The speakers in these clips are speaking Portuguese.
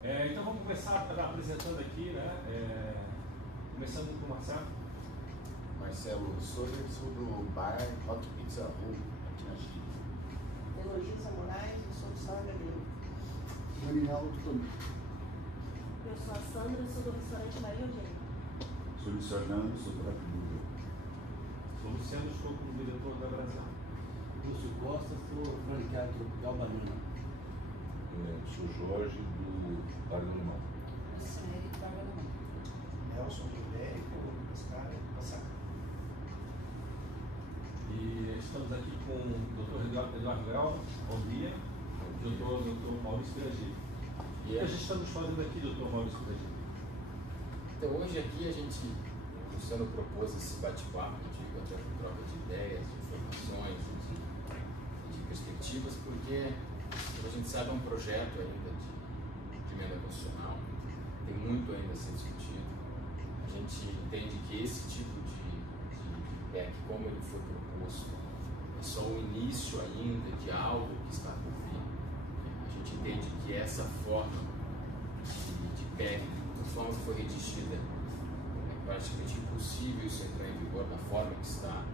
Então vamos começar apresentando aqui, né? Começando com o Marcelo. Marcelo Soller, sou do bar Hot Pizza Room, aqui na Chile. Heloísa Moraes, eu sou do Salgadeiro. Daniel Tomi. Eu sou a Sandra, sou do restaurante Maria Eugênia. Sou Luiz Fernando, sou do Rapidura. Sou Luciano, estou como diretor da Brasão. Lúcio Costa, sou franqueado Tropical Banana. Sou Jorge, do Bar do Limão. Luciane, que trabalha no Nelson de Ibérico, Pescara e Passaca. E estamos aqui com o Dr. Eduardo Grau, bom dia. E o Dr. Maurício Piragini. O que a gente estamos fazendo aqui, Dr. Maurício Piragini? Então hoje aqui o Luciano propôs esse bate-papo contigo, até com troca de ideias, de informações, de perspectivas, porque a gente sabe é um projeto ainda de emenda constitucional, tem muito ainda a ser discutido. A gente entende que esse tipo de PEC, como ele foi proposto, é só o início ainda de algo que está por vir. A gente entende que essa forma de PEC, da forma que foi redigida, é praticamente impossível isso entrar em vigor da forma que está.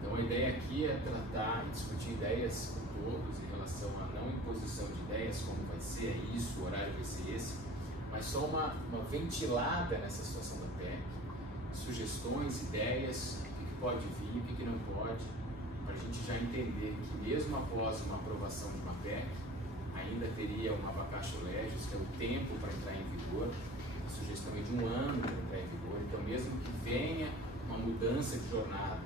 Então a ideia aqui é tratar e discutir ideias com todos em relação à não imposição de ideias, como vai ser isso, o horário vai ser esse, mas só uma ventilada nessa situação da PEC, sugestões, ideias, o que pode vir, o que não pode, para a gente já entender que mesmo após uma aprovação de uma PEC, ainda teria uma vacatio legis, que é o tempo para entrar em vigor, a sugestão é de 1 ano para entrar em vigor, então mesmo que venha uma mudança de jornada,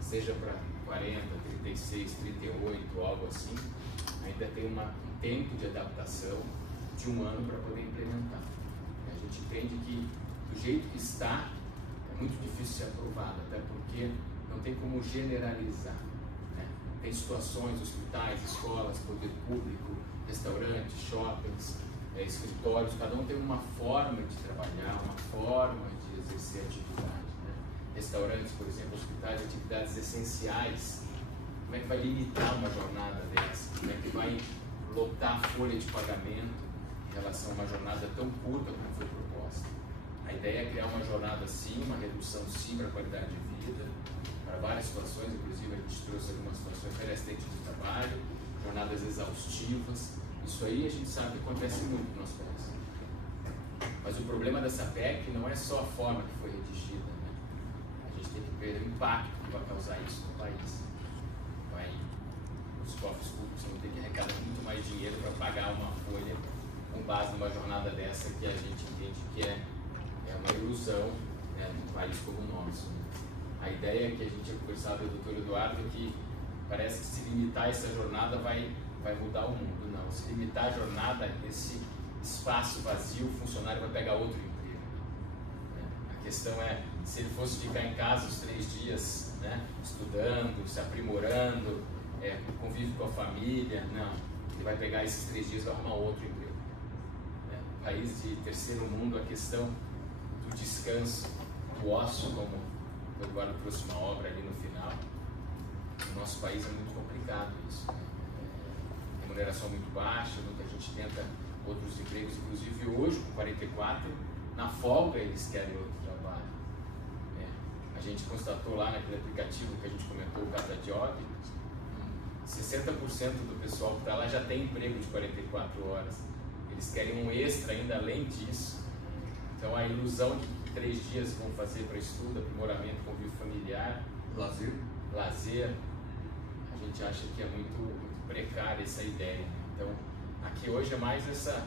seja para 40, 36, 38, algo assim, ainda tem um tempo de adaptação de 1 ano para poder implementar. A gente entende que do jeito que está, é muito difícil ser aprovado, até porque não tem como generalizar. Né? Tem situações, hospitais, escolas, poder público, restaurantes, shoppings, escritórios, cada um tem uma forma de trabalhar, uma forma de exercer atividade. Restaurantes, por exemplo, hospitais, atividades essenciais. Como é que vai limitar uma jornada dessa? Como é que vai lotar a folha de pagamento em relação a uma jornada tão curta como foi proposta? A ideia é criar uma jornada sim, uma redução sim para a qualidade de vida, para várias situações, inclusive a gente trouxe algumas situações para acidente de trabalho, jornadas exaustivas. Isso aí a gente sabe que acontece muito no nosso país. Mas o problema dessa PEC não é só a forma que foi redigida, né? A gente tem que ver o impacto que vai causar isso no país. Os cofres públicos vão ter que arrecadar muito mais dinheiro para pagar uma folha com base numa jornada dessa que a gente entende que é uma ilusão, né, num país como o nosso. A ideia que a gente tinha conversado com o doutor Eduardo é que parece que se limitar essa jornada vai mudar o mundo. Não, se limitar a jornada, esse espaço vazio, o funcionário vai pegar outro emprego. A questão é, se ele fosse ficar em casa os 3 dias, né, estudando, se aprimorando, convive com a família, não, ele vai pegar esses 3 dias e vai arrumar outro emprego. País de terceiro mundo, a questão do descanso, do ócio, como o Eduardo trouxe uma obra ali no final, no nosso país é muito complicado isso. Remuneração muito baixa, muita gente tenta outros empregos, inclusive hoje com 44, na folga eles querem outro trabalho. A gente constatou lá naquele aplicativo que a gente comentou, o Casa Job, 60% do pessoal que está lá já tem emprego de 44 horas. Eles querem um extra ainda além disso. Então a ilusão de que 3 dias vão fazer para estudo, aprimoramento, convívio familiar, lazer, a gente acha que é muito precária essa ideia. Então aqui hoje é mais essa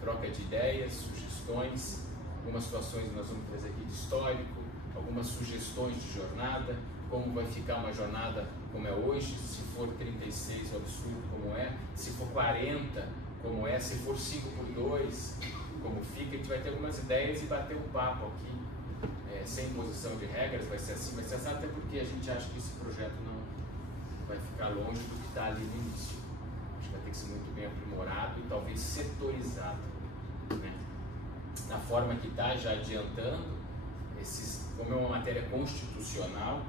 troca de ideias, sugestões, algumas situações nós vamos trazer aqui de histórico, algumas sugestões de jornada, como vai ficar uma jornada como é hoje, se for 36 o absurdo como é, se for 40 como é, se for 5 por 2 como fica, a gente vai ter algumas ideias e bater um papo aqui, sem imposição de regras, vai ser assim, vai ser assim, até porque a gente acha que esse projeto não vai ficar longe do que está ali no início. Acho que vai ter que ser muito bem aprimorado e talvez setorizado, né? Na forma que está, já adiantando, como é uma matéria constitucional,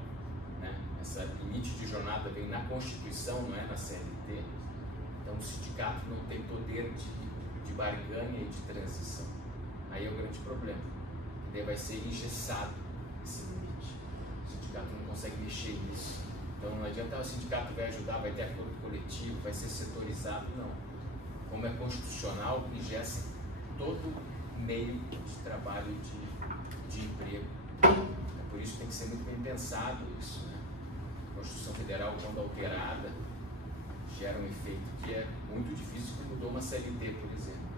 né? Essa limite de jornada vem na Constituição, não é na CLT, então o sindicato não tem poder de barganha e de transição. Aí é o grande problema. E daí vai ser engessado esse limite. O sindicato não consegue mexer nisso. Então não adianta o sindicato vai ajudar, vai ter acordo coletivo, vai ser setorizado, não. Como é constitucional, engessa todo meio de trabalho de emprego. É por isso que tem que ser muito bem pensado isso, né? A Constituição Federal, quando alterada, gera um efeito que é muito difícil, que mudou uma CLT, por exemplo.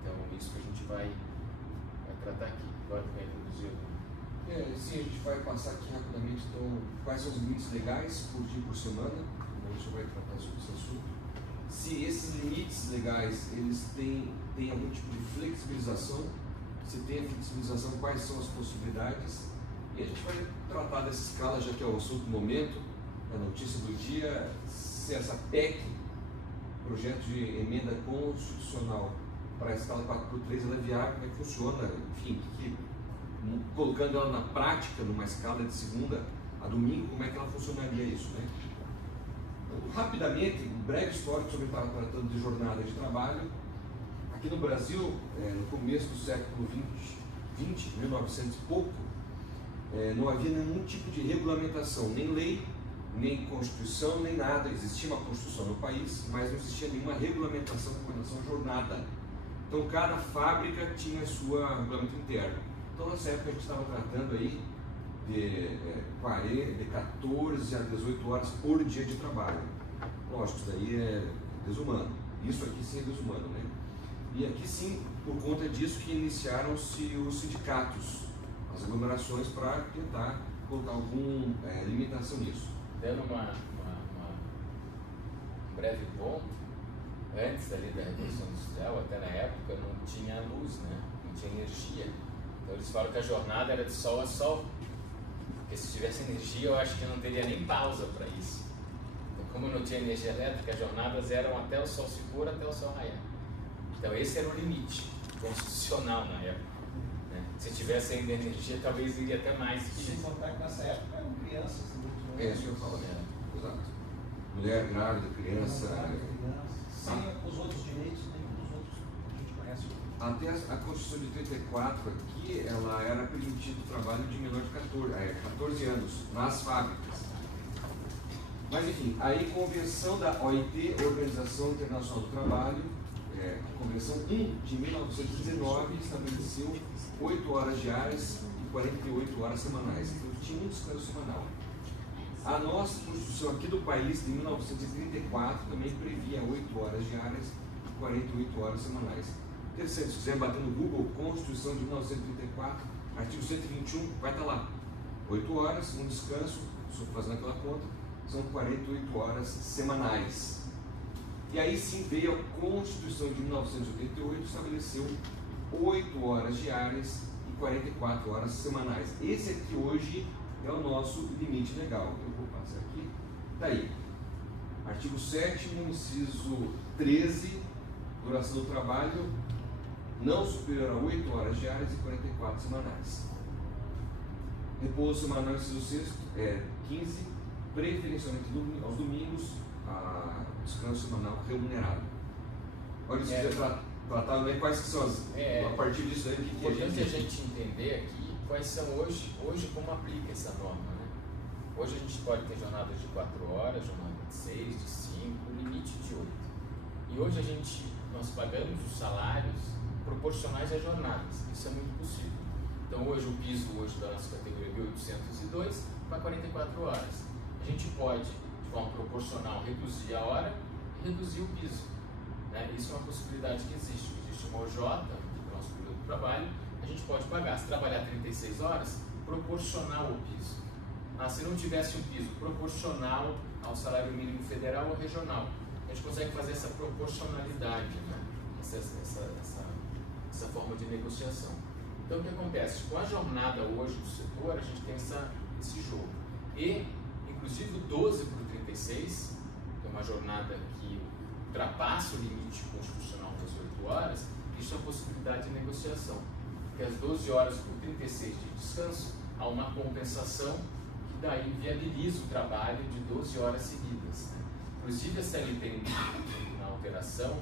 Então, isso que a gente vai tratar aqui. Agora vai introduzir sim, a gente vai passar aqui rapidamente, então, quais são os limites legais por dia e por semana. O Maurício vai tratar sobre esse assunto. Se esses limites legais, eles têm algum tipo de flexibilização, se tem a flexibilização, quais são as possibilidades. E a gente vai tratar dessa escala, já que é o assunto do momento, a notícia do dia, se essa PEC, projeto de emenda constitucional para a escala 4x3, ela é viável, como é que funciona, enfim, colocando ela na prática, numa escala de segunda a domingo, como é que ela funcionaria isso, né? Então, rapidamente, um breve histórico sobre o que estava tratando de jornada de trabalho. Aqui no Brasil, no começo do século 20, 1900 e pouco, não havia nenhum tipo de regulamentação, nem lei, nem Constituição, nem nada. Existia uma Constituição no país, mas não existia nenhuma regulamentação com relação à jornada. Então, cada fábrica tinha sua regulamento interno. Então, nessa época, a gente estava tratando aí de 14 a 18 horas por dia de trabalho. Lógico, isso daí é desumano. Isso aqui sim é desumano, né? E aqui sim, por conta disso que iniciaram-se os sindicatos, as aglomerações, para tentar colocar alguma limitação nisso. Dando um breve ponto, antes ali da Revolução Industrial, até na época, não tinha luz, né? Não tinha energia. Então eles falam que a jornada era de sol a sol, porque se tivesse energia eu acho que não teria nem pausa para isso. Então, como não tinha energia elétrica, as jornadas eram até o sol se pôr, até o sol raiar. Então esse era o limite constitucional na época, né? Se tivesse ainda energia, talvez iria até mais. Sem contar que nessa época eram crianças. É isso que eu falo, né? Exato. Mulher grávida, criança. Sem os outros direitos, nenhum dos outros que a gente conhece. Até a Constituição de 34 aqui, ela era permitido o trabalho de menor de 14 anos nas fábricas. Mas enfim, aí convenção da OIT, Organização Internacional do Trabalho, a Convenção 1 de 1919 estabeleceu 8 horas diárias e 48 horas semanais. Então tinha um descanso semanal. A nossa Constituição aqui do país, de 1934, também previa 8 horas diárias e 48 horas semanais. Interessante, se quiser bater no Google, Constituição de 1934, artigo 121, vai estar lá. 8 horas, um descanso, estou fazendo aquela conta, são 48 horas semanais. E aí sim veio a Constituição de 1988, estabeleceu 8 horas diárias e 44 horas semanais. Esse aqui hoje é o nosso limite legal. Eu vou passar aqui. Está aí. Artigo 7º, inciso 13, duração do trabalho não superior a 8 horas diárias e 44 semanais. Repouso semanal, inciso 6º, 15, preferencialmente aos domingos, descanso semanal remunerado. Olha, se quiser tratar quais que são as. A partir disso aí, o que importante a gente entender aqui quais são hoje como aplica essa norma, né? Hoje a gente pode ter jornadas de 4 horas, jornada de 6, de 5, limite de 8. E hoje nós pagamos os salários proporcionais às jornadas. Isso é muito possível. Então hoje o piso da nossa categoria é 1.802 para 44 horas. A gente pode, de forma proporcional, reduzir a hora e reduzir o piso, né? Isso é uma possibilidade que existe. Existe uma OJ, do nosso período de trabalho, a gente pode pagar, se trabalhar 36 horas, proporcional ao piso. Se não tivesse um piso proporcional ao salário mínimo federal ou regional, a gente consegue fazer essa proporcionalidade, né? Essa forma de negociação. Então o que acontece? Com a jornada hoje do setor, a gente tem esse jogo. E, inclusive, o 12 por 36, que é uma jornada que ultrapassa o limite constitucional das 8 horas, isso é uma possibilidade de negociação. Porque as 12 horas por 36 de descanso, há uma compensação que daí viabiliza o trabalho de 12 horas seguidas, né? Inclusive, a CLT na alteração,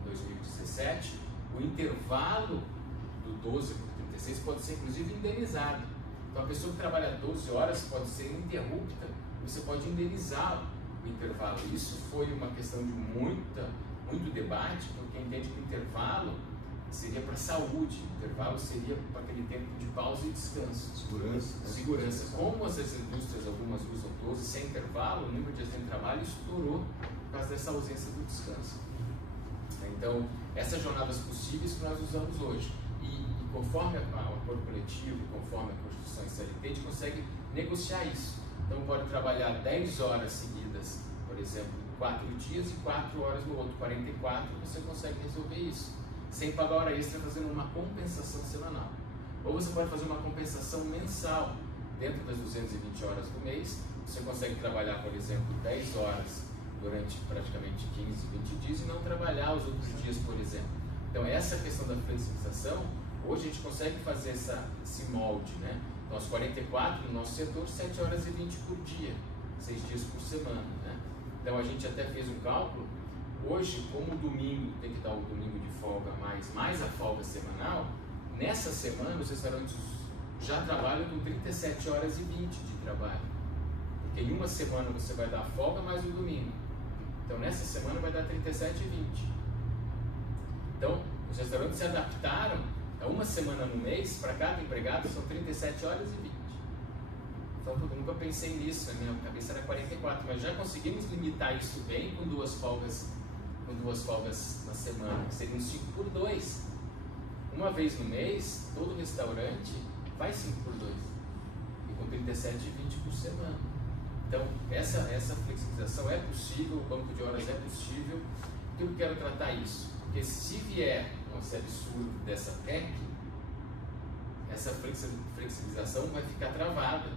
em 2017, o intervalo do 12 por 36 pode ser inclusive indenizado. Então a pessoa que trabalha 12 horas pode ser ininterrupta, você pode indenizar o intervalo. Isso foi uma questão de muito debate, porque entende que o intervalo seria para a saúde, o intervalo seria para aquele tempo de pausa e descanso. Segurança. Como as indústrias, algumas usam 12 sem intervalo, o número de dias de trabalho estourou por causa dessa ausência do descanso. Então, essas jornadas possíveis que nós usamos hoje. E conforme o acordo coletivo, conforme a Constituição e CLT, a gente consegue negociar isso. Então, pode trabalhar 10 horas seguidas, por exemplo, 4 dias e 4 horas no outro, 44, você consegue resolver isso, sem pagar hora extra, fazendo uma compensação semanal. Ou você pode fazer uma compensação mensal, dentro das 220 horas do mês, você consegue trabalhar, por exemplo, 10 horas durante praticamente 15, 20 dias e não trabalhar os outros dias, por exemplo. Então, essa questão da flexibilização, hoje a gente consegue fazer esse molde, né? Então, aos 44 no nosso setor, 7 horas e 20 por dia, 6 dias por semana, né? Então, a gente até fez um cálculo. Hoje, como o domingo tem que dar o domingo de folga mais a folga semanal, nessa semana os restaurantes já trabalham com 37 horas e 20 de trabalho. Porque em uma semana você vai dar folga mais o domingo. Então, nessa semana vai dar 37 e 20. Então, os restaurantes se adaptaram a uma semana no mês, para cada empregado são 37 horas e 20. Então, eu nunca pensei nisso, a minha cabeça era 44, mas já conseguimos limitar isso bem com duas folgas na semana, que seriam 5 por 2. Uma vez no mês, todo restaurante faz 5 por 2. E com 37 e 20 por semana. Então, essa flexibilização é possível, o banco de horas é possível. Por que eu quero tratar isso? Porque se vier esse absurdo dessa PEC, essa flexibilização vai ficar travada.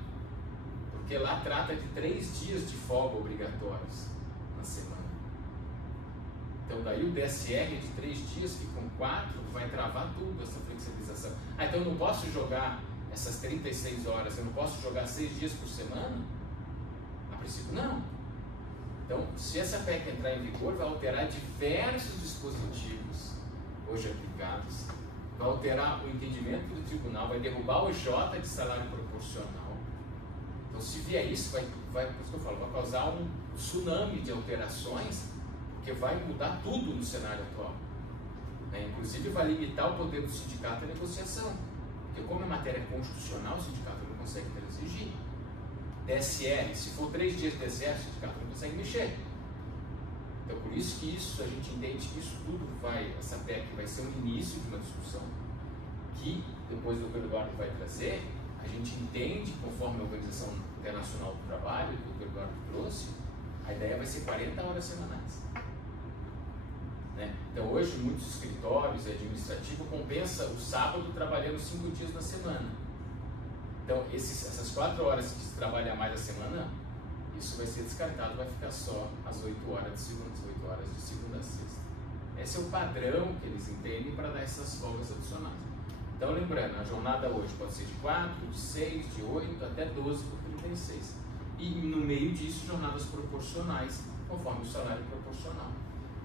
Porque lá trata de 3 dias de folga obrigatórios na semana. Então daí o DSR de 3 dias, que com 4 vai travar tudo essa flexibilização. Então eu não posso jogar essas 36 horas, eu não posso jogar 6 dias por semana? A princípio não. Então, se essa PEC entrar em vigor, vai alterar diversos dispositivos hoje aplicados, vai alterar o entendimento do tribunal, vai derrubar o J de salário proporcional. Então, se vier isso, por isso que eu falo, vai causar um tsunami de alterações, porque vai mudar tudo no cenário atual. Inclusive, vai limitar o poder do sindicato à negociação, porque como é matéria constitucional, o sindicato não consegue transigir. DSR, se for 3 dias de DSR, o sindicato não consegue mexer. Então, por isso que a gente entende que isso tudo essa PEC vai ser um início de uma discussão que, depois do que o Eduardo vai trazer, a gente entende, conforme a Organização Internacional do Trabalho, que o Eduardo trouxe, a ideia vai ser 40 horas semanais. Então, hoje, muitos escritórios e administrativos compensam o sábado trabalhando 5 dias na semana. Então, essas 4 horas que se trabalha mais a semana, isso vai ser descartado, vai ficar só as 8 horas de segunda a sexta. Esse é o padrão que eles entendem para dar essas folgas adicionais. Então, lembrando, a jornada hoje pode ser de 4, de 6, de 8, até 12 por 36. E no meio disso, jornadas proporcionais, conforme o salário proporcional.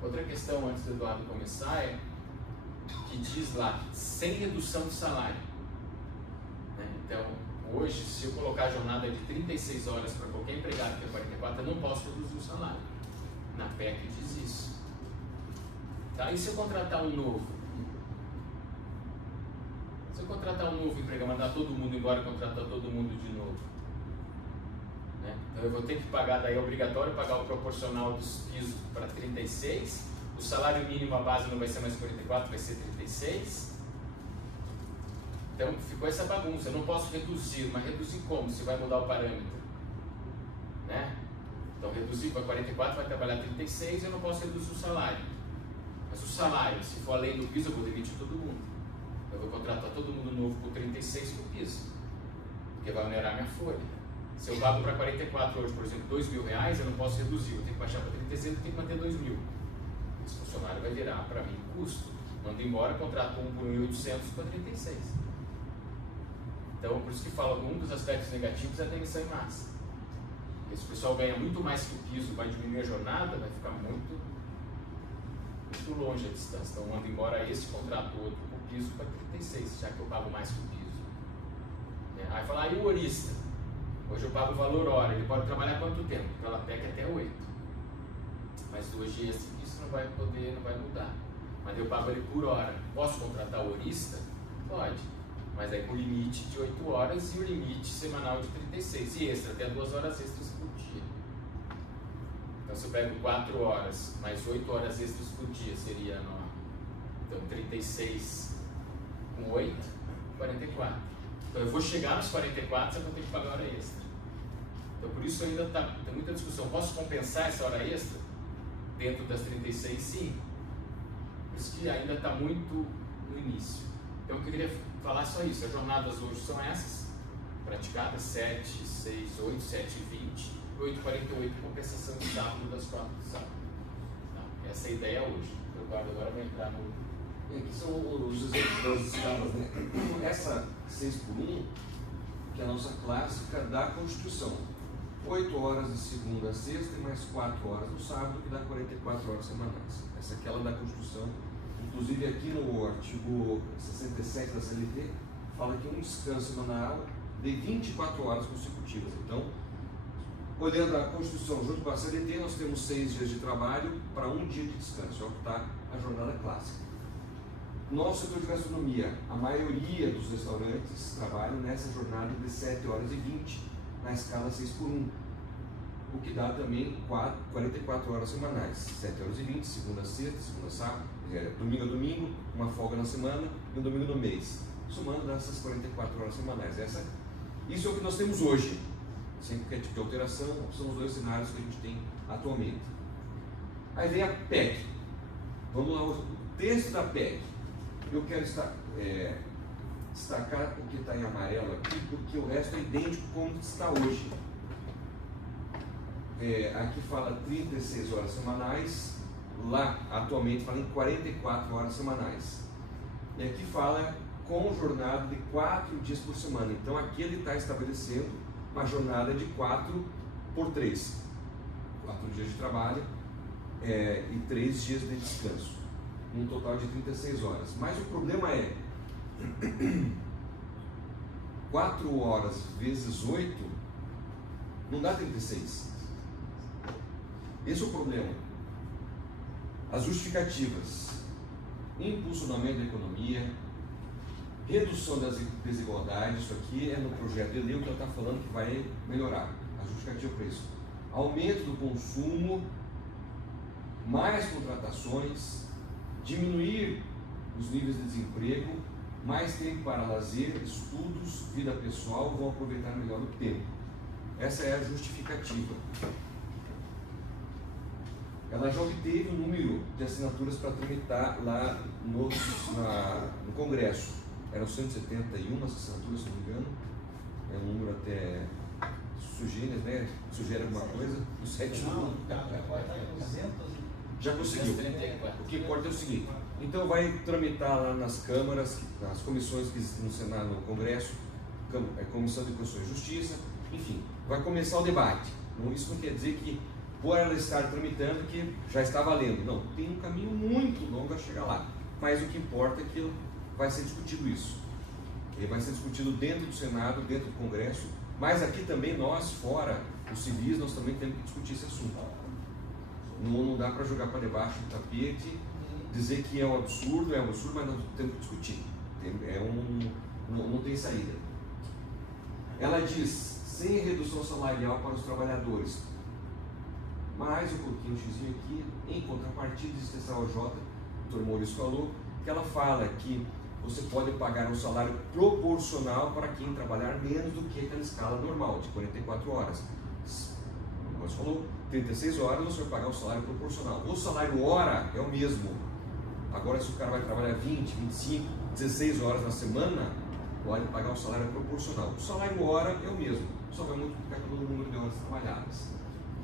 Outra questão, antes do Eduardo começar, é que diz lá, sem redução de salário. Então, hoje, se eu colocar a jornada de 36 horas para qualquer empregado que é 44, eu não posso reduzir o salário. Na PEC diz isso. Tá? E se eu contratar um novo? Se eu contratar um novo empregado, mandar todo mundo embora e contratar todo mundo de novo? Então eu vou ter que pagar, daí é obrigatório pagar o proporcional dos pisos para 36, o salário mínimo, a base não vai ser mais 44, vai ser 36. Então ficou essa bagunça, eu não posso reduzir, mas reduzir como? Se vai mudar o parâmetro. Então reduzir para 44, vai trabalhar 36, eu não posso reduzir o salário. Mas o salário, se for além do piso, eu vou demitir todo mundo. Eu vou contratar todo mundo novo por 36 por piso, porque vai onerar minha folha. Se eu pago para 44 hoje, por exemplo, R$2.000, eu não posso reduzir, eu tenho que baixar para 36, eu tenho que manter 2.000. Esse funcionário vai virar para mim custo. Mando embora, contrato um por 1.800 para 36. Então, por isso que falo, um dos aspectos negativos é a demissão em massa. Esse pessoal ganha muito mais que o piso, vai diminuir a jornada, vai ficar muito muito longe a distância. Então, mando embora este contrato outro com o piso para 36, já que eu pago mais que o piso. Aí fala, e o horista? Hoje eu pago o valor hora, ele pode trabalhar quanto tempo? Pela PEC até 8. Mas hoje isso não vai mudar. Mas eu pago ele por hora. Posso contratar o horista? Pode. Mas aí com limite de 8 horas e o limite semanal de 36. E extra, até 2 horas extras por dia. Então se eu pego 4 horas mais 8 horas extras por dia, seria então 36 com 8, 44. Então eu vou chegar nos 44, eu vou ter que pagar hora extra. Então por isso ainda tem muita discussão. Posso compensar essa hora extra dentro das 36? Sim. Por isso que ainda está muito no início. Então eu queria falar só isso. As jornadas hoje são essas, praticadas 7, 6, 8, 7, 20, 8, 48, compensação de sábado das 4 de sábado. Então, essa é a ideia hoje. O Eduardo agora vai entrar no... Aqui são os exemplos das escalas, né? Essa 6x1, que é a nossa clássica da Constituição. 8 horas de segunda a sexta e mais 4 horas no sábado, que dá 44 horas semanais. Essa é aquela da Constituição. Inclusive aqui no artigo 67 da CLT, fala que um descanso semanal de 24 horas consecutivas. Então, olhando a Constituição junto com a CLT, nós temos 6 dias de trabalho para 1 dia de descanso. É o que está a jornada clássica. No setor de gastronomia, a maioria dos restaurantes trabalham nessa jornada de 7 horas e 20 na escala 6x1, o que dá também 44 horas semanais, 7 horas e 20, segunda a sexta, segunda a sábado, domingo a domingo, uma folga na semana e um domingo no mês, somando dessas 44 horas semanais. Isso é o que nós temos hoje, sem qualquer tipo de alteração, são os 2 cenários que a gente tem atualmente. Aí vem a PEC. Vamos lá, o texto da PEC. Eu quero destacar o que está em amarelo aqui, porque o resto é idêntico como está hoje. Aqui fala 36 horas semanais, lá atualmente fala em 44 horas semanais. E aqui fala com jornada de 4 dias por semana. Então aqui ele está estabelecendo uma jornada de 4 por 3. 4 dias de trabalho e 3 dias de descanso. Um total de 36 horas. Mas o problema é 4 horas vezes 8 não dá 36. Esse é o problema. As justificativas: impulsionamento da economia, redução das desigualdades. Isso aqui é no projeto de lei que ela está falando que vai melhorar. A justificativa para isso: aumento do consumo, mais contratações, diminuir os níveis de desemprego, mais tempo para lazer, estudos, vida pessoal, vão aproveitar melhor o tempo. Essa é a justificativa. Ela já obteve um número de assinaturas para tramitar lá no Congresso. Eram 171 assinaturas, se não me engano. É um número até sugere, né? Sugere alguma coisa. O 71. Já conseguiu. O que importa é o seguinte: então vai tramitar lá nas câmaras, nas comissões que existem no Senado, no Congresso, Comissão de Constituição e Justiça, enfim, vai começar o debate. Isso não quer dizer que por ela estar tramitando que já está valendo. Não, tem um caminho muito longo a chegar lá. Mas o que importa é que vai ser discutido isso. Ele vai ser discutido dentro do Senado, dentro do Congresso, mas aqui também nós, fora, os civis, nós também temos que discutir esse assunto. Não dá para jogar para debaixo do tapete, dizer que é um absurdo, mas nós temos que discutir. Não tem saída. Ela diz, sem redução salarial para os trabalhadores. Mas eu coloquei um xizinho aqui, em contrapartida, existe essa OJ, o Dr. Maurício falou, que ela fala que você pode pagar um salário proporcional para quem trabalhar menos do que aquela escala normal, de 44 horas. Como você falou, 36 horas você vai pagar um salário proporcional. O salário hora é o mesmo. Agora, se o cara vai trabalhar 20, 25, 16 horas na semana, pode pagar um salário proporcional. O salário hora é o mesmo, só vai multiplicar pelo número de horas trabalhadas.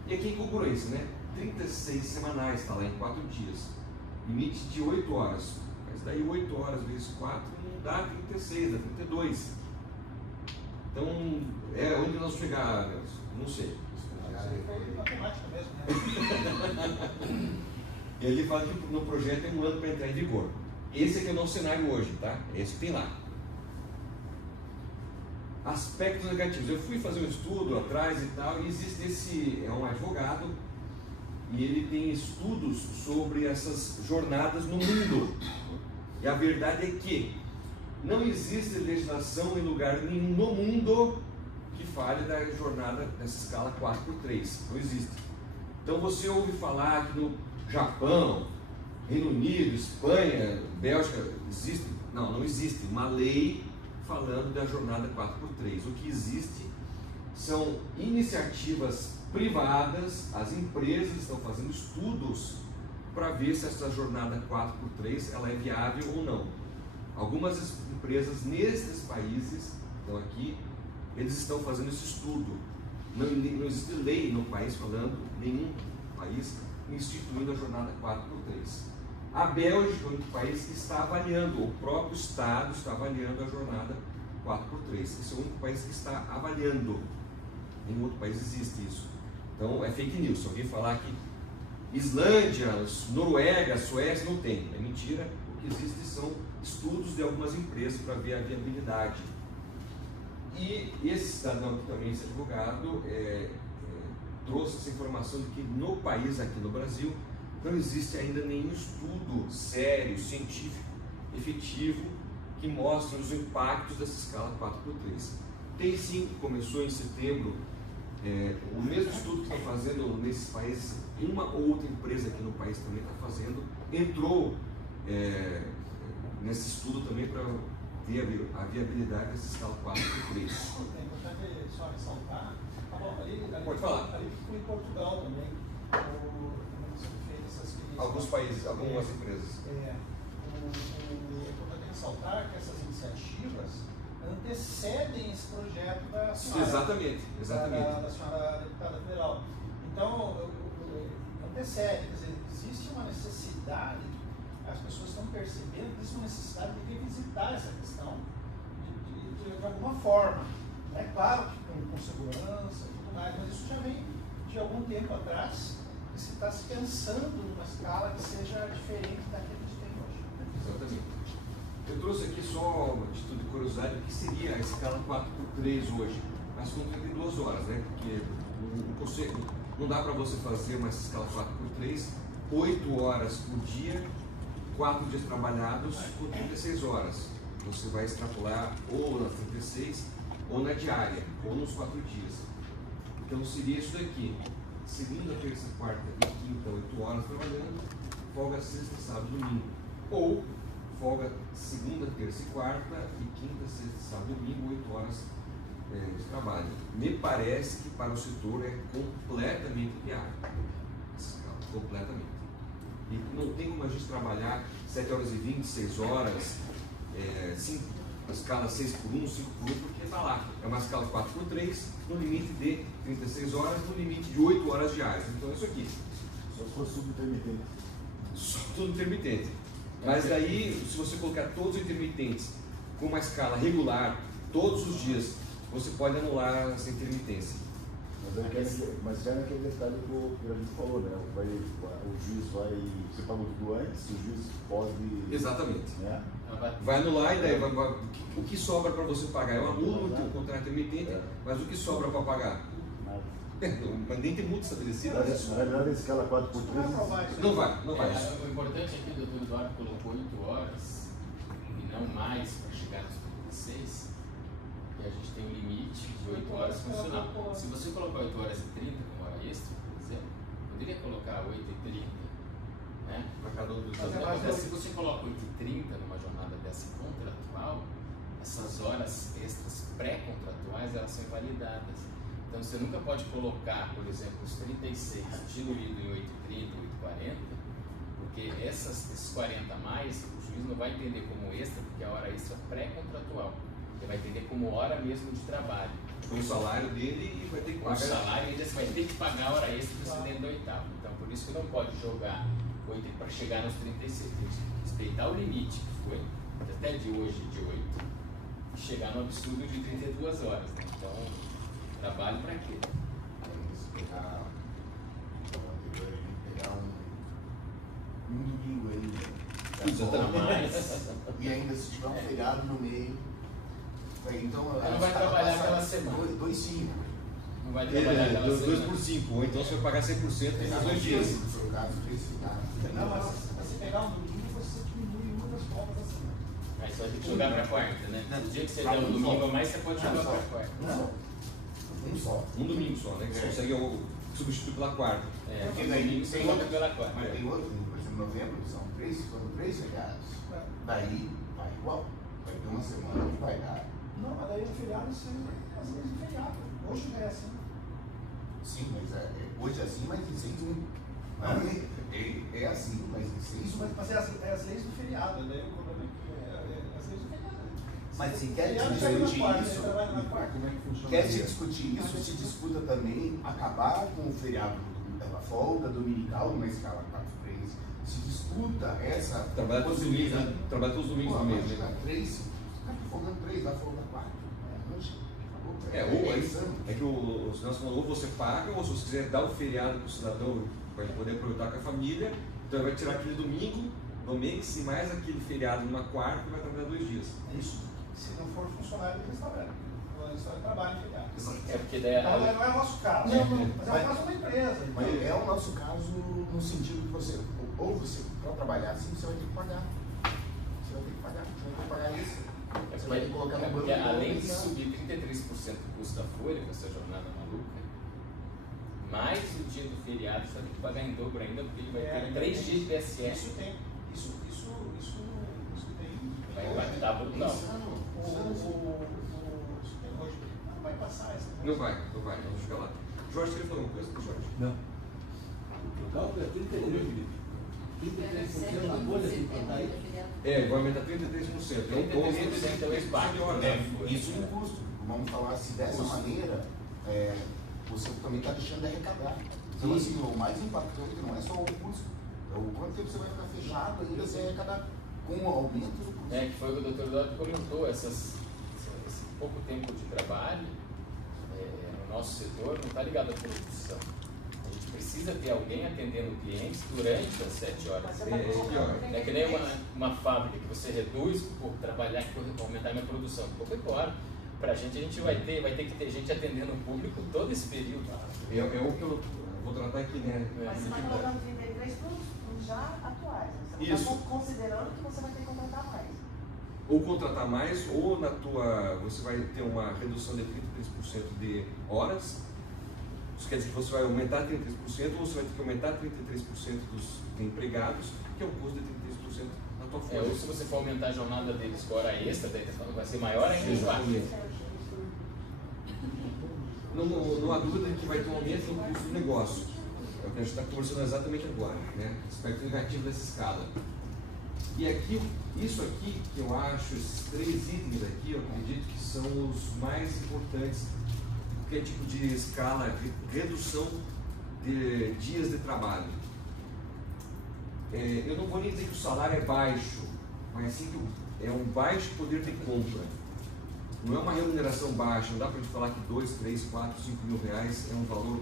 E aqui em concorrência, né? 36 semanais, está lá em 4 dias. Limite de 8 horas. Mas daí 8 horas vezes 4 não dá 36, dá 32. Então, onde nós chegar, Nelson? Não sei. Foi matemática mesmo, né? E ele fala que no projeto tem 1 ano para entrar em vigor. Esse aqui é o nosso cenário hoje, tá? Esse que tem lá. Aspectos negativos. Eu fui fazer um estudo atrás e tal, e existe é um advogado, e ele tem estudos sobre essas jornadas no mundo. E a verdade é que não existe legislação em lugar nenhum no mundo que fale da jornada nessa escala 4x3. Não existe. Então você ouve falar que no Japão, Reino Unido, Espanha, Bélgica, existe? Não, não existe uma lei falando da jornada 4x3. O que existe são iniciativas privadas, as empresas estão fazendo estudos para ver se essa jornada 4x3 ela é viável ou não. Algumas empresas nesses países, estão aqui, eles estão fazendo esse estudo. Não existe lei no país falando, nenhum país instituindo a jornada 4x3. A Bélgica é o único país que está avaliando, o próprio Estado está avaliando a jornada 4x3. Esse é o único país que está avaliando. Nenhum outro país existe isso. Então é fake news. Se alguém falar que Islândia, Noruega, Suécia não tem, é mentira. O que existe são estudos de algumas empresas para ver a viabilidade. E esse cidadão aqui também, esse advogado, trouxe essa informação de que no país, aqui no Brasil, não existe ainda nenhum estudo sério, científico, efetivo, que mostre os impactos dessa escala 4x3. Tem sim, começou em setembro, o mesmo estudo que estão fazendo nesses países, uma ou outra empresa aqui no país também está fazendo, entrou nesse estudo também para ver a viabilidade dessa escala 4x3. É importante só ressaltar, Pode falar. Ali foi em Portugal também, fez essas experiências. Alguns países, algumas empresas. É importante ressaltar que essas iniciativas antecedem esse projeto da senhora. Exatamente. Da senhora deputada federal. Então, antecede, quer dizer, existe uma necessidade, as pessoas estão percebendo que existe uma necessidade de revisitar essa questão de alguma forma. É claro que com segurança e tudo mais, mas isso já vem de algum tempo atrás, e se está se pensando numa escala que seja diferente da que a gente tem hoje. Exatamente. Eu trouxe aqui só uma título de curiosidade, o que seria a escala 4x3 hoje, mas com 32 horas, né? Porque não dá para você fazer uma escala 4x3, 8 horas por dia, 4 dias trabalhados por 36 horas. Você vai extrapolar ou nas 36, ou na diária, ou nos 4 dias. Então seria isso daqui: segunda, terça, quarta e quinta, 8 horas trabalhando, folga sexta, sábado e domingo. Ou folga segunda, terça e quarta, e quinta, sexta, sábado e domingo, 8 horas de trabalho. Me parece que para o setor é completamente viável. Completamente. E não tem como a gente trabalhar 7 horas e 20, 6 horas, a escala 6x1, 5x1, porque está lá. É uma escala 4x3, no limite de 36 horas, no limite de 8 horas diárias. Então é isso aqui. Só se for subintermitente. Só tudo intermitente. Mas aí, se você colocar todos os intermitentes com uma escala regular, todos os dias, você pode anular essa intermitência. Mas já naquele detalhe que a gente falou, né? O juiz vai. Você pagou tudo antes, o juiz pode. Exatamente. Né? Vai anular e daí o que sobra para você pagar? Eu anulo o contrato intermitente, mas o que sobra para pagar? Nada. Mas nem tem multa estabelecida. Na verdade, a escala 4x3. Não vai. O importante aqui, o doutor Eduardo colocou 8 horas e não mais para chegar nos 36, e a gente tem um limite de 8 horas funcional. Se você colocar 8 horas e 30 como hora extra, por exemplo, poderia colocar 8 e 30, né? Para cada um dos Mas se você coloca 8 e 30 numa jornada dessa contratual, essas horas extras pré-contratuais elas são invalidadas. Então você nunca pode colocar, por exemplo, os 36 diluído em 8,30, 8,40, porque esses 40 a mais, o juiz não vai entender como extra, porque é a hora extra pré-contratual. Ele vai entender como hora mesmo de trabalho. Com o salário dele e vai ter que Com pagar. o salário ainda você vai ter que pagar a hora extra para você dentro do oitavo. Então por isso que não pode jogar 8 para chegar nos 36. Tem que respeitar o limite que foi, até de hoje, de 8, e chegar no absurdo de 32 horas. Né? Então, trabalho para quê? Pegar um. um domingo ainda. Exatamente. E ainda se tiver um feriado no meio. Então, não vai trabalhar aquela semana. 2,5. Não vai trabalhar aquela 2 semana. por 5, ou então você vai pagar 100% nesses 2 dias. No seu caso, 3 feriados. Não, mas se você pegar um domingo, você diminui uma das folgas da semana. Aí só tem que jogar pra quarta, né? No dia que você Ah, der um um domingo só. a mais, você pode jogar pra quarta. Não. Um só. Um domingo só, né? Que você consegue substituir pela quarta. É, Porque no daí domingo você tem joga outro- pela quarta. Mas tem outro, por exemplo, novembro, são 3 feriados. Daí vai igual. Vai ter uma semana que vai dar. Não, mas daí o feriado, você, às vezes o feriado. Hoje é assim. Sim, mas hoje é assim, mas em 6-1. É assim, mas em 6-1. Mas é as leis do feriado, daí o problema é as leis do feriado. Mas se quer Feriado chega na discutir quarta, isso, ele trabalha na quarta. Como é que funciona? quer se discutir isso, se discuta também acabar com o feriado da folga dominical numa escala 4-3. Se discuta essa Trabalha todos os domingos, possibilidade. né? Trabalha todos os domingos Pô, do mês, imagina, né? 3, o cara tá folgando 3, vai folgar 4. Ou aí, insano. é que o cidadão falou, ou você paga, ou se você quiser dar o feriado para o cidadão, para ele poder aproveitar com a família, então ele vai tirar aquele domingo no mês e mais aquele feriado numa quarta e vai trabalhar 2 dias. É isso. Se não for funcionário do restaurante. O restaurante trabalha em feriado. É porque daí Não, não é o nosso caso. Não, mas é o mas- caso de uma empresa. Mas é o nosso caso no sentido que você, ou você, para trabalhar assim, você vai ter que pagar. Você vai ter que pagar, você vai ter que pagar isso. Você vai ter que colocar no banco. porque além de pensar. subir 33% do custo da folha com essa jornada maluca, mais o dia do feriado você vai ter que pagar em dobro ainda, porque ele vai ter 3 dias de PSS. Isso tem. Isso tem. Vai impactar brutal. Insano, insano. Não vai passar essa. Não vai, vamos ficar lá. Jorge, queria falar uma coisa, Jorge? Não. O cálculo é 33, Felipe. 33% da folha tem que contar aí. Vai aumentar 33%. É um 33% é o impacto. de horas. Isso é um custo. Vamos falar assim, dessa maneira, você também está deixando de arrecadar. Então, assim, o mais impactante não é só o custo, é o quanto tempo você vai ficar fechado ainda sem arrecadar com o aumento do custo. Que foi o que o Dr. Dotto comentou, esse pouco tempo de trabalho no nosso setor não está ligado à produção. A gente precisa ter alguém atendendo clientes durante as 7 horas. Mas você tá colocando É que nem uma fábrica que você reduz por trabalhar e por aumentar a minha produção. Pouco embora. Para a gente vai ter que ter gente atendendo o público todo esse período. É o que eu vou tratar aqui, né? Mas você está colocando 33 para os já atuais. Você Isso. está considerando que você vai ter que contratar mais. Ou contratar mais, ou você vai ter uma redução de 33% de horas. Isso quer dizer que você vai aumentar 33%, ou você vai ter que aumentar 33% dos empregados, que é o custo de 33% da tua folha. Ou se você for aumentar a jornada deles com hora extra, daí vai ser maior ainda o impacto. Exatamente. Não há dúvida de que vai ter um aumento no custo do negócio. É o que a gente está conversando exatamente agora, né? Aspecto negativo dessa escala. E aqui, isso aqui que eu acho, esses 3 itens aqui, eu acredito que são os mais importantes. Qualquer tipo de escala, redução de dias de trabalho. Eu não vou nem dizer que o salário é baixo, mas sim que é um baixo poder de compra. Não é uma remuneração baixa, não dá para a gente falar que 2, 3, 4, 5 mil reais é um valor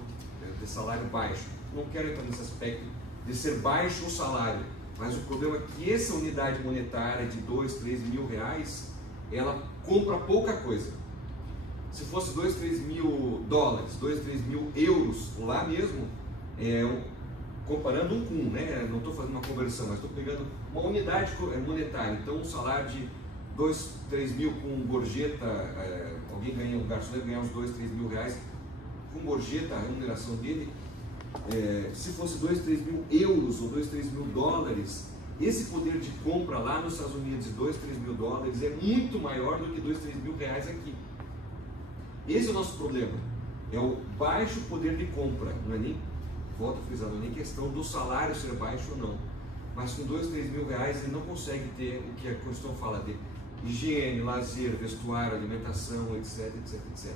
de salário baixo. Não quero entrar nesse aspecto de ser baixo o salário, mas o problema é que essa unidade monetária de 2, 3 mil reais, ela compra pouca coisa. Se fosse 2, 3 mil dólares, 2, 3 mil euros lá mesmo, comparando um com um, né? Não estou fazendo uma conversão, mas estou pegando uma unidade monetária. Então, um salário de 2, 3 mil com gorjeta, alguém ganha, um garçom ganhar uns 2, 3 mil reais com gorjeta, a remuneração dele, se fosse 2, 3 mil euros ou 2, 3 mil dólares, esse poder de compra lá nos Estados Unidos de 2, 3 mil dólares é muito maior do que 2, 3 mil reais aqui. Esse é o nosso problema, é o baixo poder de compra, não é nem, volto a frisar, não é nem questão do salário ser baixo ou não, mas com 2, 3 mil reais ele não consegue ter o que a Constituição fala de higiene, lazer, vestuário, alimentação, etc, etc, etc.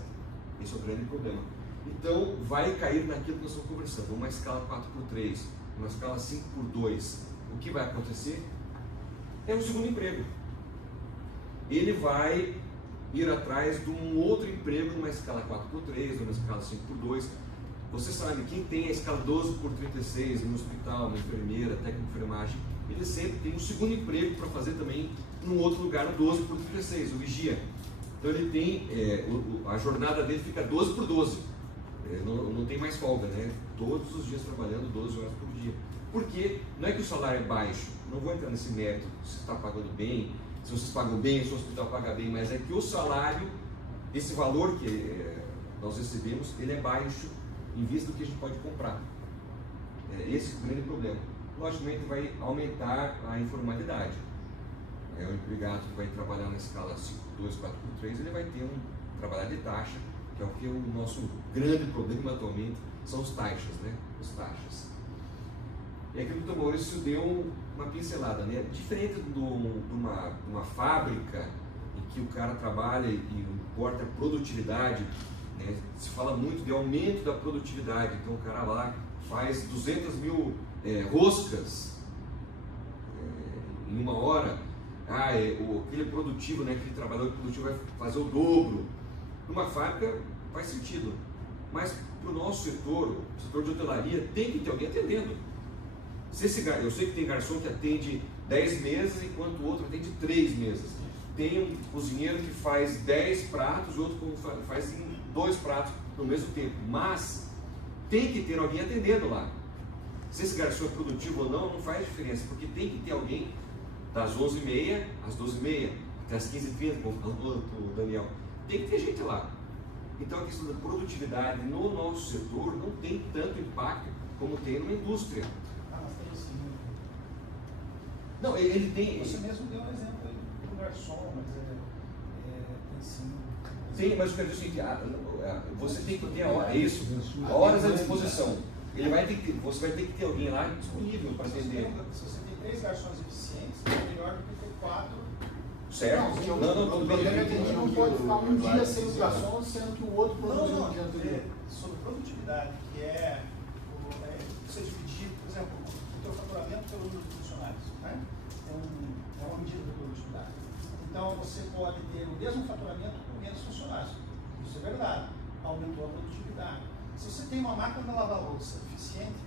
Esse é o grande problema. Então vai cair naquilo que nós estamos conversando, uma escala 4x3, uma escala 5x2. O que vai acontecer é o segundo emprego. Ele vai ir atrás de um outro emprego numa escala 4x3, numa escala 5x2. Você sabe, quem tem a escala 12x36 no hospital, uma enfermeira, técnico de enfermagem, ele sempre tem um segundo emprego para fazer também num outro lugar, no 12x36, o vigia. Então ele tem, a jornada dele fica 12x12, não tem mais folga, né? Todos os dias trabalhando 12 horas por dia. Porque não é que o salário é baixo, não vou entrar nesse mérito, se está pagando bem, se vocês pagam bem, se o hospital paga bem, mas é que o salário, esse valor que nós recebemos, ele é baixo em vista do que a gente pode comprar. Esse é o grande problema. Logicamente vai aumentar a informalidade. O empregado que vai trabalhar na escala 2, 4x3, ele vai ter um trabalho de taxa, que é o que o nosso grande problema atualmente são os taxas, né? Os taxas. E aquilo que o Maurício deu uma pincelada, né? Diferente de uma fábrica em que o cara trabalha e importa a produtividade, né? Se fala muito de aumento da produtividade, então o cara lá faz 200 mil roscas em uma hora, aquele produtivo, né? Aquele trabalhador produtivo vai fazer o dobro. Numa fábrica faz sentido, mas para o nosso setor, o setor de hotelaria, tem que ter alguém atendendo. Eu sei que tem garçom que atende 10 mesas, enquanto o outro atende 3 mesas. Tem um cozinheiro que faz 10 pratos e outro faz 2 pratos no mesmo tempo. Mas tem que ter alguém atendendo lá. Se esse garçom é produtivo ou não, não faz diferença, porque tem que ter alguém das 11h30 às 12h30, até às 15h30, como falou o Daniel. Tem que ter gente lá. Então a questão da produtividade no nosso setor não tem tanto impacto como tem numa indústria. Mas tem sim. Não, ele tem. Você mesmo deu um exemplo aí do garçom, mas tem sim. Tem, mas eu quero dizer que você tem que ter a hora, horas à disposição. Você vai ter que ter alguém lá disponível para atender. Se você tem 3 garçons eficientes, é melhor do que ter 4. Certo? O problema é que a gente não pode ficar um dia sem os garçons, sendo que o outro produziu no dia anterior. Sobre produtividade, que é você dividir, por exemplo, o teu faturamento pelo número de funcionários, né? É uma medida de produtividade. Então você pode ter o mesmo faturamento com menos funcionários. Isso é verdade. Aumentou a produtividade. Se você tem uma máquina de lavar louça eficiente,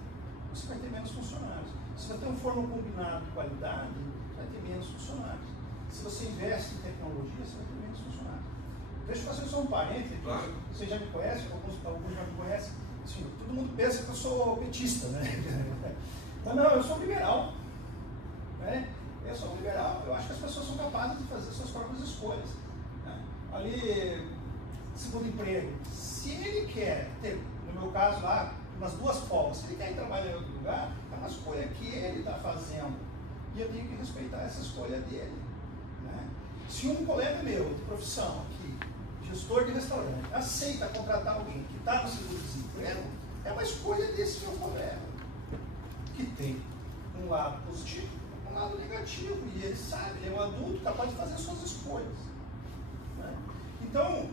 você vai ter menos funcionários. Se você tem um forno combinado de qualidade, você vai ter menos funcionários. Se você investe em tecnologia, você vai ter menos funcionários. Deixa eu fazer só um parênteses, claro. Vocês já me conhecem, alguns já me conhecem. Assim, todo mundo pensa que eu sou petista, né? Mas não, eu sou liberal. Né? Eu sou liberal, eu acho que as pessoas são capazes de fazer suas próprias escolhas. Né? Ali, segundo emprego, se ele quer ter, no meu caso lá, umas 2 folgas, se ele quer ir trabalhar em outro lugar, é uma escolha que ele está fazendo. E eu tenho que respeitar essa escolha dele. Né? Se um colega meu de profissão aqui, gestor de restaurante, aceita contratar alguém que está no seguro-desemprego, é uma escolha desse meu colega, que tem um lado positivo e um lado negativo. E ele sabe, ele é um adulto capaz de fazer suas escolhas. Né? Então,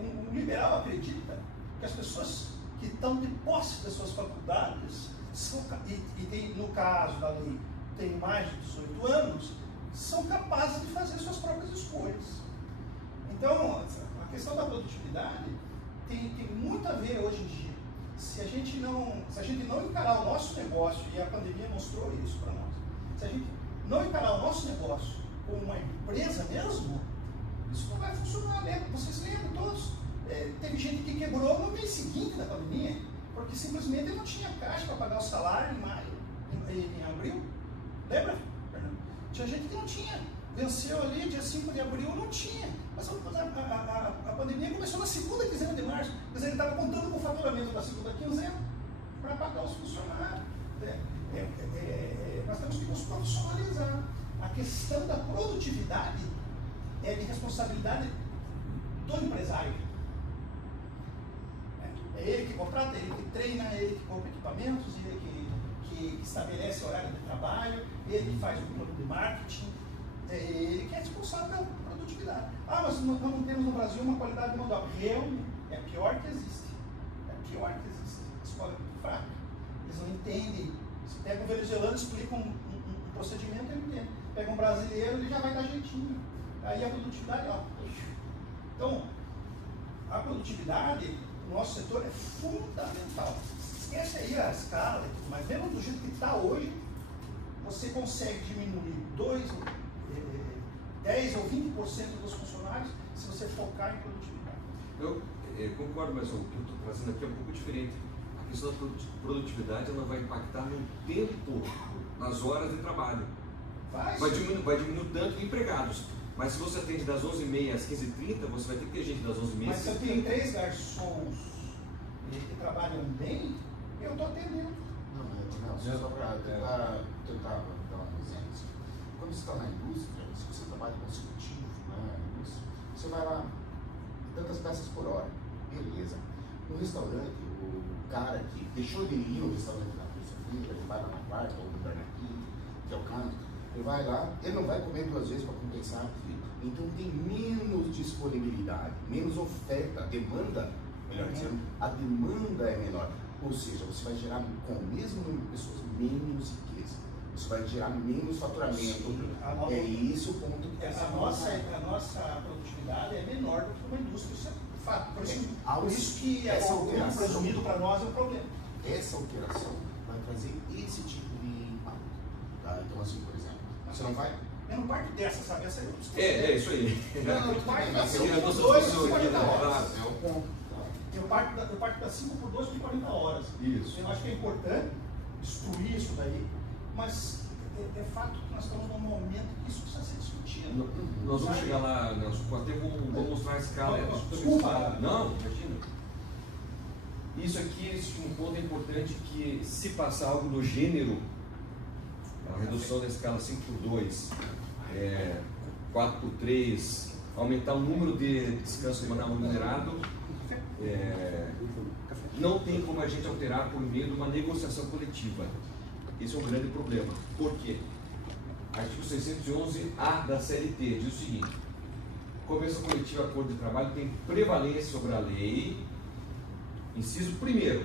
um liberal acredita que as pessoas que estão de posse das suas faculdades, e tem, no caso da lei, tem mais de 18 anos, são capazes de fazer suas próprias escolhas. Então, a questão da produtividade tem muito a ver hoje em dia. Se a gente não encarar o nosso negócio, e a pandemia mostrou isso para nós, se a gente não encarar o nosso negócio como uma empresa mesmo, isso não vai funcionar. Vocês lembram todos? Teve gente que quebrou no mês seguinte da pandemia, porque simplesmente não tinha caixa para pagar o salário em maio, em abril. Lembra, Fernando? Tinha gente que não tinha. Venceu ali, dia 5 de abril, não tinha. Mas a pandemia começou na segunda quinzena de março. Quer dizer, ele estava contando com o faturamento da segunda quinzena para pagar os funcionários. Nós temos que nos profissionalizar. A questão da produtividade é de responsabilidade do empresário. É ele que contrata, é ele que treina, é ele que compra equipamentos, é ele que estabelece horário de trabalho, ele que faz o plano de marketing, é ele que é responsável pela produtividade. Mas nós não temos no Brasil uma qualidade de mão de obra. Realmente, é a pior que existe. É a pior que existe. A escola é muito fraca. Eles não entendem. Se pega um venezuelano, explica um procedimento, ele entende. Pega um brasileiro, ele já vai dar jeitinho. Aí a produtividade, ó. Então, a produtividade o nosso setor é fundamental. Esquece aí a escala, mas mesmo do jeito que está hoje, você consegue diminuir 10 ou 20% dos funcionários se você focar em produtividade. Eu concordo, mas o que eu estou trazendo aqui é um pouco diferente. A questão da produtividade ela vai impactar no tempo, nas horas de trabalho. Vai diminuir o tanto de empregados. Mas se você atende das 11h30 às 15h30, você vai ter que ter gente das 11h30 Mas se eu tenho 3 garçons que trabalham bem, eu estou atendendo. Não, só para tentar dar um exemplo. Quando você está na indústria, se você trabalha consecutivo na indústria, você vai lá, tantas peças por hora, beleza. No restaurante, o cara que deixou de ir no restaurante na terça-feira, ele vai lá na quarta ou no quinta, que é o canto, ele vai lá, ele não vai comer 2 vezes para compensar, então tem menos disponibilidade, menos oferta, demanda, melhor dizendo, a demanda é menor. Ou seja, você vai gerar com o mesmo número de pessoas menos riqueza. Isso vai gerar menos faturamento. É esse o ponto que a nossa produtividade é menor do que uma indústria. Isso é fato. Por isso que o presumido para nós é um problema. Essa alteração vai trazer esse tipo de impacto. Tá? Então, assim, por exemplo, você não vai. Eu não parto dessa, sabe? Essa é isso aí. Eu parto da 5 por 2 por 40 horas. É o ponto. Eu parto da 5 por 2 por 40 horas. Isso. Eu acho que é importante destruir isso daí, mas é fato que nós estamos num momento que isso precisa ser discutido. Nós vamos chegar lá, Nelson, até vou mostrar a escala. Desculpa. Não, imagina. Isso aqui, esse um ponto importante que se passar algo do gênero, a redução da escala 5 por 2, 4 por 3, aumentar o número de descanso semanal remunerado, não tem como a gente alterar por meio de uma negociação coletiva. Esse é um grande problema. Por quê? Artigo 611-A da CLT diz o seguinte: convenção coletiva e acordo de trabalho tem prevalência sobre a lei. Inciso 1º,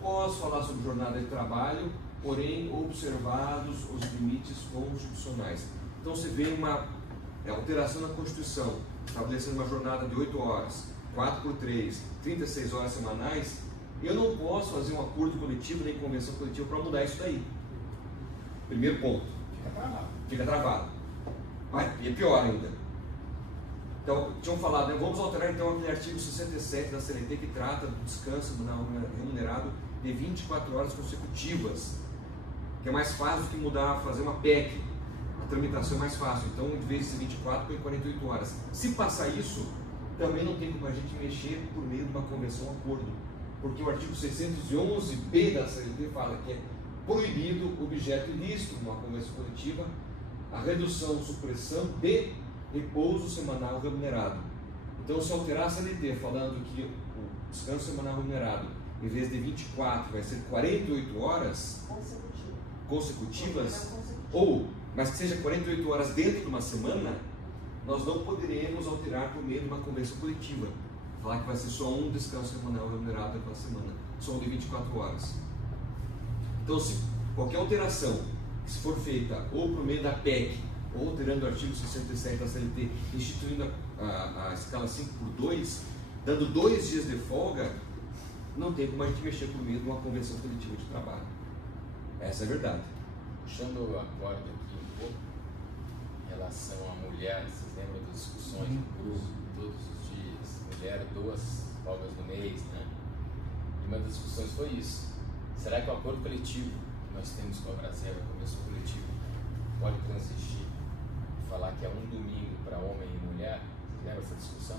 posso falar sobre jornada de trabalho, porém observados os limites constitucionais. Então você vê uma alteração na Constituição, estabelecendo uma jornada de 8 horas, 4 por 3, 36 horas semanais. Eu não posso fazer um acordo coletivo nem convenção coletiva para mudar isso daí. Primeiro ponto. Fica travado. E é pior ainda. Então, tinham falado, né? Vamos alterar então aquele artigo 67 da CLT que trata do descanso remunerado de 24 horas consecutivas, que é mais fácil do que mudar, fazer uma PEC. A tramitação é mais fácil. Então, em vez de ser 24, põe 48 horas. Se passar isso, também não tem como a gente mexer por meio de uma convenção acordo, porque o artigo 611-B da CLT fala que é proibido, objeto ilícito, numa convenção coletiva, a redução ou supressão de repouso semanal remunerado. Então, se alterar a CLT falando que o descanso semanal remunerado, em vez de 24, vai ser 48 horas consecutivas, mas que seja 48 horas dentro de uma semana, nós não poderemos alterar por meio de uma convenção coletiva. Falar que vai ser só um descanso semanal remunerado naquela semana, só um de 24 horas. Então, se qualquer alteração, se for feita ou por meio da PEC, ou alterando o artigo 67 da CLT, instituindo a escala 5 por 2, dando 2 dias de folga, não tem como a gente mexer por meio de uma convenção coletiva de trabalho. Essa é a verdade. Puxando a corda aqui um pouco, em relação à mulher, vocês lembram das discussões no grupo, todos os dias, mulher 2 folgas no mês, né? E uma das discussões foi isso. Será que o acordo coletivo que nós temos com a Brasel, a convenção coletiva, pode transigir e falar que é um domingo para homem e mulher? Vocês lembram dessa discussão?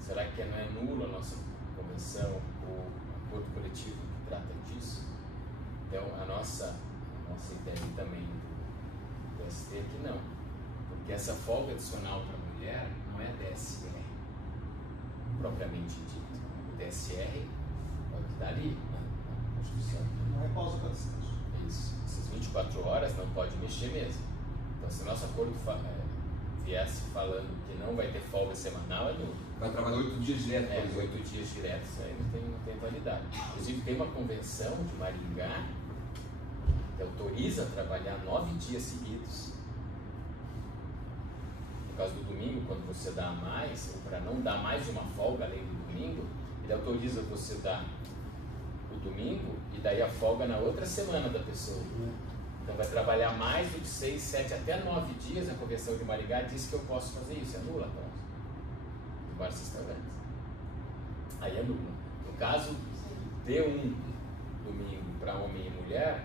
Será que não é nula a nossa convenção ou acordo coletivo que trata disso? Então, a nossa ideia também do ST é que não, porque essa folga adicional para a mulher não é DSR propriamente dito. O DSR é o que está ali na Constituição. Não é pausa para descanso. Isso. Essas 24 horas não pode mexer mesmo. Então, se o nosso acordo viesse falando que não vai ter folga semanal, é nulo. Vai trabalhar 8 dias direto. 8 dias diretos aí não tem validade. Inclusive, tem uma convenção de Maringá que autoriza a trabalhar 9 dias seguidos. Por causa do domingo, quando você dá mais, ou para não dar mais de uma folga além do domingo, ele autoriza você dar o domingo e daí a folga na outra semana da pessoa. Então vai trabalhar mais do que 6, 7, até 9 dias. A Convenção de Maringá diz que eu posso fazer isso, é nula a cláusula. Em vários restaurantes. Aí é nula. No caso de um domingo para homem e mulher,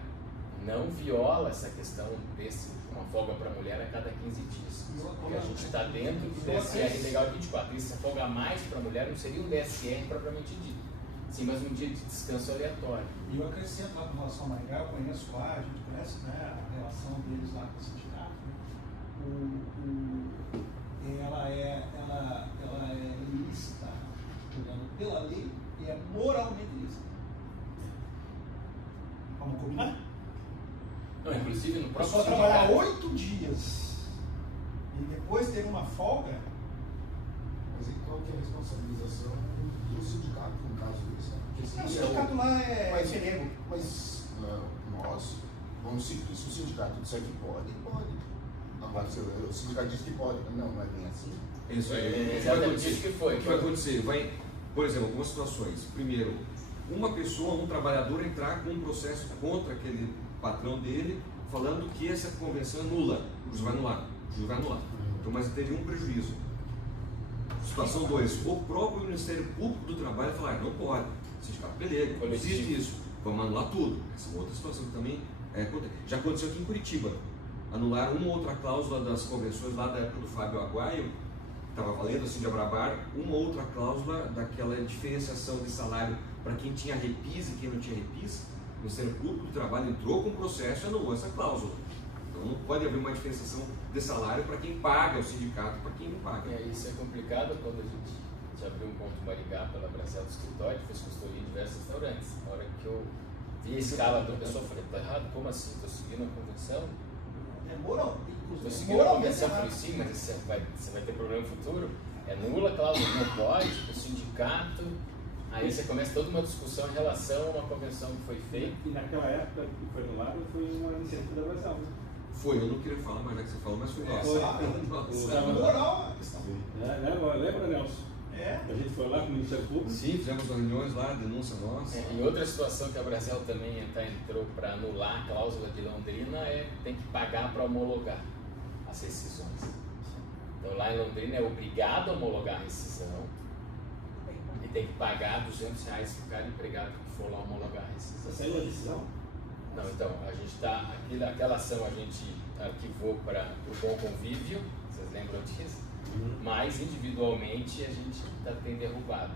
não viola essa questão desse, uma folga para mulher a cada 15 dias. Porque a gente está dentro do DSR legal de 24. Isso, a folga a mais para mulher não seria um DSR propriamente dito. Sim, mas um dia de descanso aleatório. E eu acrescento lá com relação a Maringá, eu conheço lá, a gente conhece, né, a relação deles lá com o sindicato. Ela é ilícita, olhando pela lei, e é moralmente ilícita. Vamos combinar? Não, inclusive no A próprio pessoa trabalhar sindicato. 8 dias e depois ter uma folga. Mas e qual que é a responsabilização do sindicato no caso disso? Porque O assim, sindicato lá é mas, perego. mas nós vamos seguir. Se o sindicato disser que pode, pode. Não vai ser, o sindicato diz que pode. Não é bem assim. Isso aí. É O que vai exatamente acontecer? isso que foi. O que vai acontecer? Vai, por exemplo, algumas situações. Primeiro, uma pessoa, um trabalhador entrar com um processo contra aquele patrão dele, falando que essa convenção é nula. O juiz vai anular. O juiz vai anular. Então, mas teve um prejuízo. Situação 2. O próprio Ministério Público do Trabalho falar, não pode. O sindicato pelego, não existe isso. Vamos anular tudo. Essa é uma outra situação que também já aconteceu aqui em Curitiba. Anularam uma ou outra cláusula das convenções lá da época do Fábio Aguaio, estava valendo assim de Abrabar, uma ou outra cláusula daquela diferenciação de salário para quem tinha repis e quem não tinha repis. O Ministério Público do Trabalho entrou com o processo e anulou essa cláusula. Então não pode haver uma diferenciação de salário para quem paga o sindicato, para quem não paga. Isso é complicado quando a gente abriu um ponto Maringá pela Brasel do escritório, fez consultoria em diversos restaurantes. Na hora que eu vi a escala da pessoa, eu falei, tá errado? Como assim? Estou seguindo a convenção? É moral. Estou seguindo a convenção, eu falei, sim, mas você vai ter problema no futuro. É nula a cláusula, não pode, o sindicato. Aí você começa toda uma discussão em relação a uma convenção que foi feita. E naquela época que foi no lado, foi uma iniciativa da Brasel. Foi, eu não queria falar, mas já que você falou, mas foi nossa. É moral a questão. Lembra, Nelson? A gente foi lá com o Ministério Público. Sim, fizemos reuniões lá, denúncia nossa. E outra situação que a Brasel também entrou para anular a cláusula de Londrina tem que pagar para homologar as rescisões. Então lá em Londrina é obrigado a homologar a rescisão e tem que pagar R$200 para cada empregado que for lá homologar a rescisão. Saiu a decisão? Não, então, a gente está, aquela ação a gente arquivou para o Bom Convívio, vocês lembram disso? Mas individualmente a gente tem derrubado.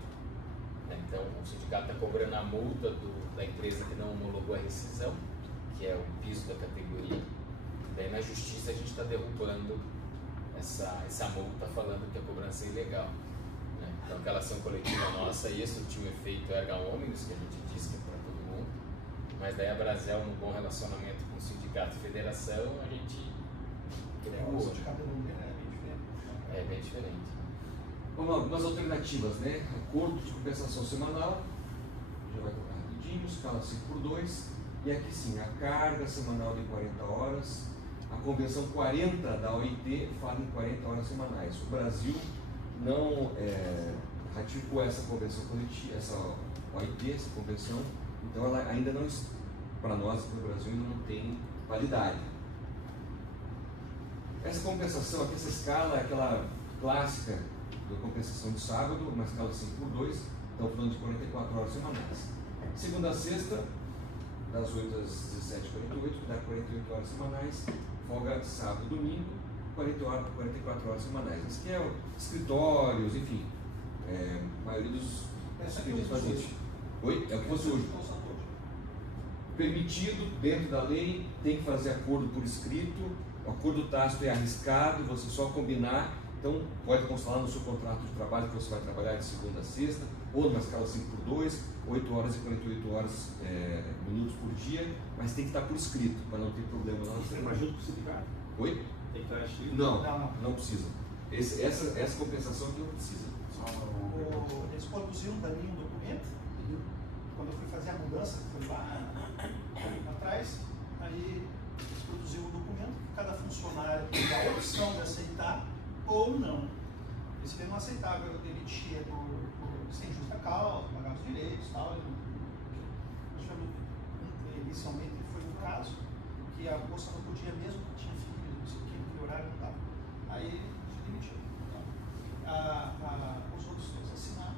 Né? Então o sindicato está cobrando a multa da empresa que não homologou a rescisão, que é o piso da categoria. Daí na justiça a gente está derrubando essa multa, falando que a cobrança é ilegal. Né? Então aquela ação coletiva nossa, isso tinha um efeito erga omnes, que a gente diz que é para todo mundo. Mas daí a Brasel, no bom relacionamento com o sindicato e federação, a gente O sindicato de Londrina é bem diferente. é bem diferente. Vamos lá, algumas alternativas, né? Acordo de compensação semanal, já vai colocar rapidinho, escala 5x2, e aqui sim, a carga semanal de 40 horas, a convenção 40 da OIT fala em 40 horas semanais. O Brasil não ratificou essa convenção coletiva, essa OIT, essa convenção, então ela ainda não, para nós aqui no Brasil, ainda não tem validade. Essa compensação aqui, essa escala é aquela clássica da compensação de sábado, uma escala 5x2, então falando de 44 horas semanais. Segunda a sexta, das 8 às 17h48, que dá 48 horas semanais, folga sábado e domingo, 44 horas semanais. Isso aqui é escritórios, enfim, a maioria dos clientes fazem isso. Oi? É o que fosse hoje. Permitido dentro da lei, tem que fazer acordo por escrito, o acordo tácito é arriscado, você só combinar, então pode constar no seu contrato de trabalho que você vai trabalhar de segunda a sexta, ou numa escala 5x2, 8 horas e 48 horas, minutos por dia, mas tem que estar por escrito, para não ter problema lá no Você mas junto com o sindicato? Oi? Tem que estar escrito? Não precisa. Essa compensação que não precisa. Eles produziram também um documento, quando eu fui fazer a mudança, que foi lá atrás, aí eles produziram um documento que cada funcionário tem a opção de aceitar ou não Esse ele não aceitava, eu demitia sem justa causa, pagava os direitos e tal. Inicialmente foi um caso que a moça não podia, mesmo que tinha filho, não sei o que horário não dava. Aí se demitiu. Os outros todos assinaram.